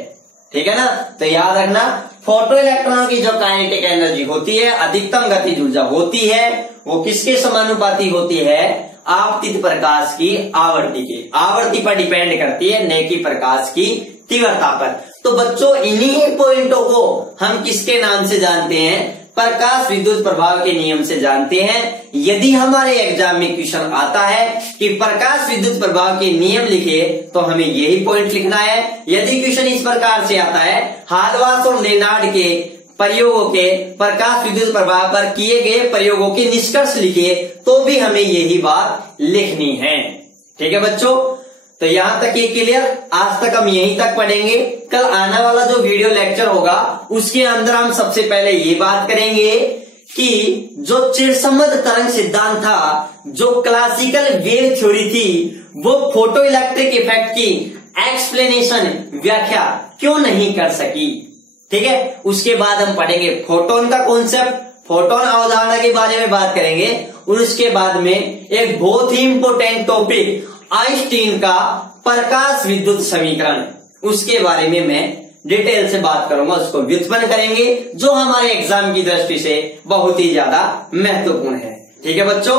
ठीक है ना। तो याद रखना, फोटो इलेक्ट्रॉनों की जो काइनेटिक एनर्जी होती है, अधिकतम गतिज ऊर्जा होती है, वो किसके समानुपाती होती है, आपतित प्रकाश की आवर्ती के। आवर्ती पर डिपेंड करती है, न कि प्रकाश की तीव्रता पर। तो बच्चों इन्हीं पॉइंटों को हम किसके नाम से जानते हैं, प्रकाश विद्युत प्रभाव के नियम से जानते हैं। यदि हमारे एग्जाम में क्वेश्चन आता है कि प्रकाश विद्युत प्रभाव के नियम लिखे, तो हमें यही पॉइंट लिखना है। यदि क्वेश्चन इस प्रकार से आता है, हालवास और लेनार्ड के प्रयोगों के प्रकाश विद्युत प्रभाव पर किए गए प्रयोगों के निष्कर्ष लिखिए, तो भी हमें यही बात लिखनी है। ठीक है बच्चों, तो यहां तक ये क्लियर। आज तक हम यहीं तक पढ़ेंगे। कल आने वाला जो वीडियो लेक्चर होगा उसके अंदर हम सबसे पहले ये बात करेंगे कि जो चिरसम्मत तरंग सिद्धांत था, जो क्लासिकल वेव थ्योरी थी, वो फोटो इलेक्ट्रिक इफेक्ट की एक्सप्लेनेशन, व्याख्या क्यों नहीं कर सकी। ठीक है। उसके बाद हम पढ़ेंगे फोटोन का कॉन्सेप्ट, फोटोन अवधारणा के बारे में बात करेंगे। और उसके बाद में एक बहुत ही इंपोर्टेंट टॉपिक, आइंस्टीन का प्रकाश विद्युत समीकरण, उसके बारे में मैं डिटेल से बात करूंगा। उसको व्युत्पन्न करेंगे, जो हमारे एग्जाम की दृष्टि से बहुत ही ज्यादा महत्वपूर्ण है। ठीक है बच्चों।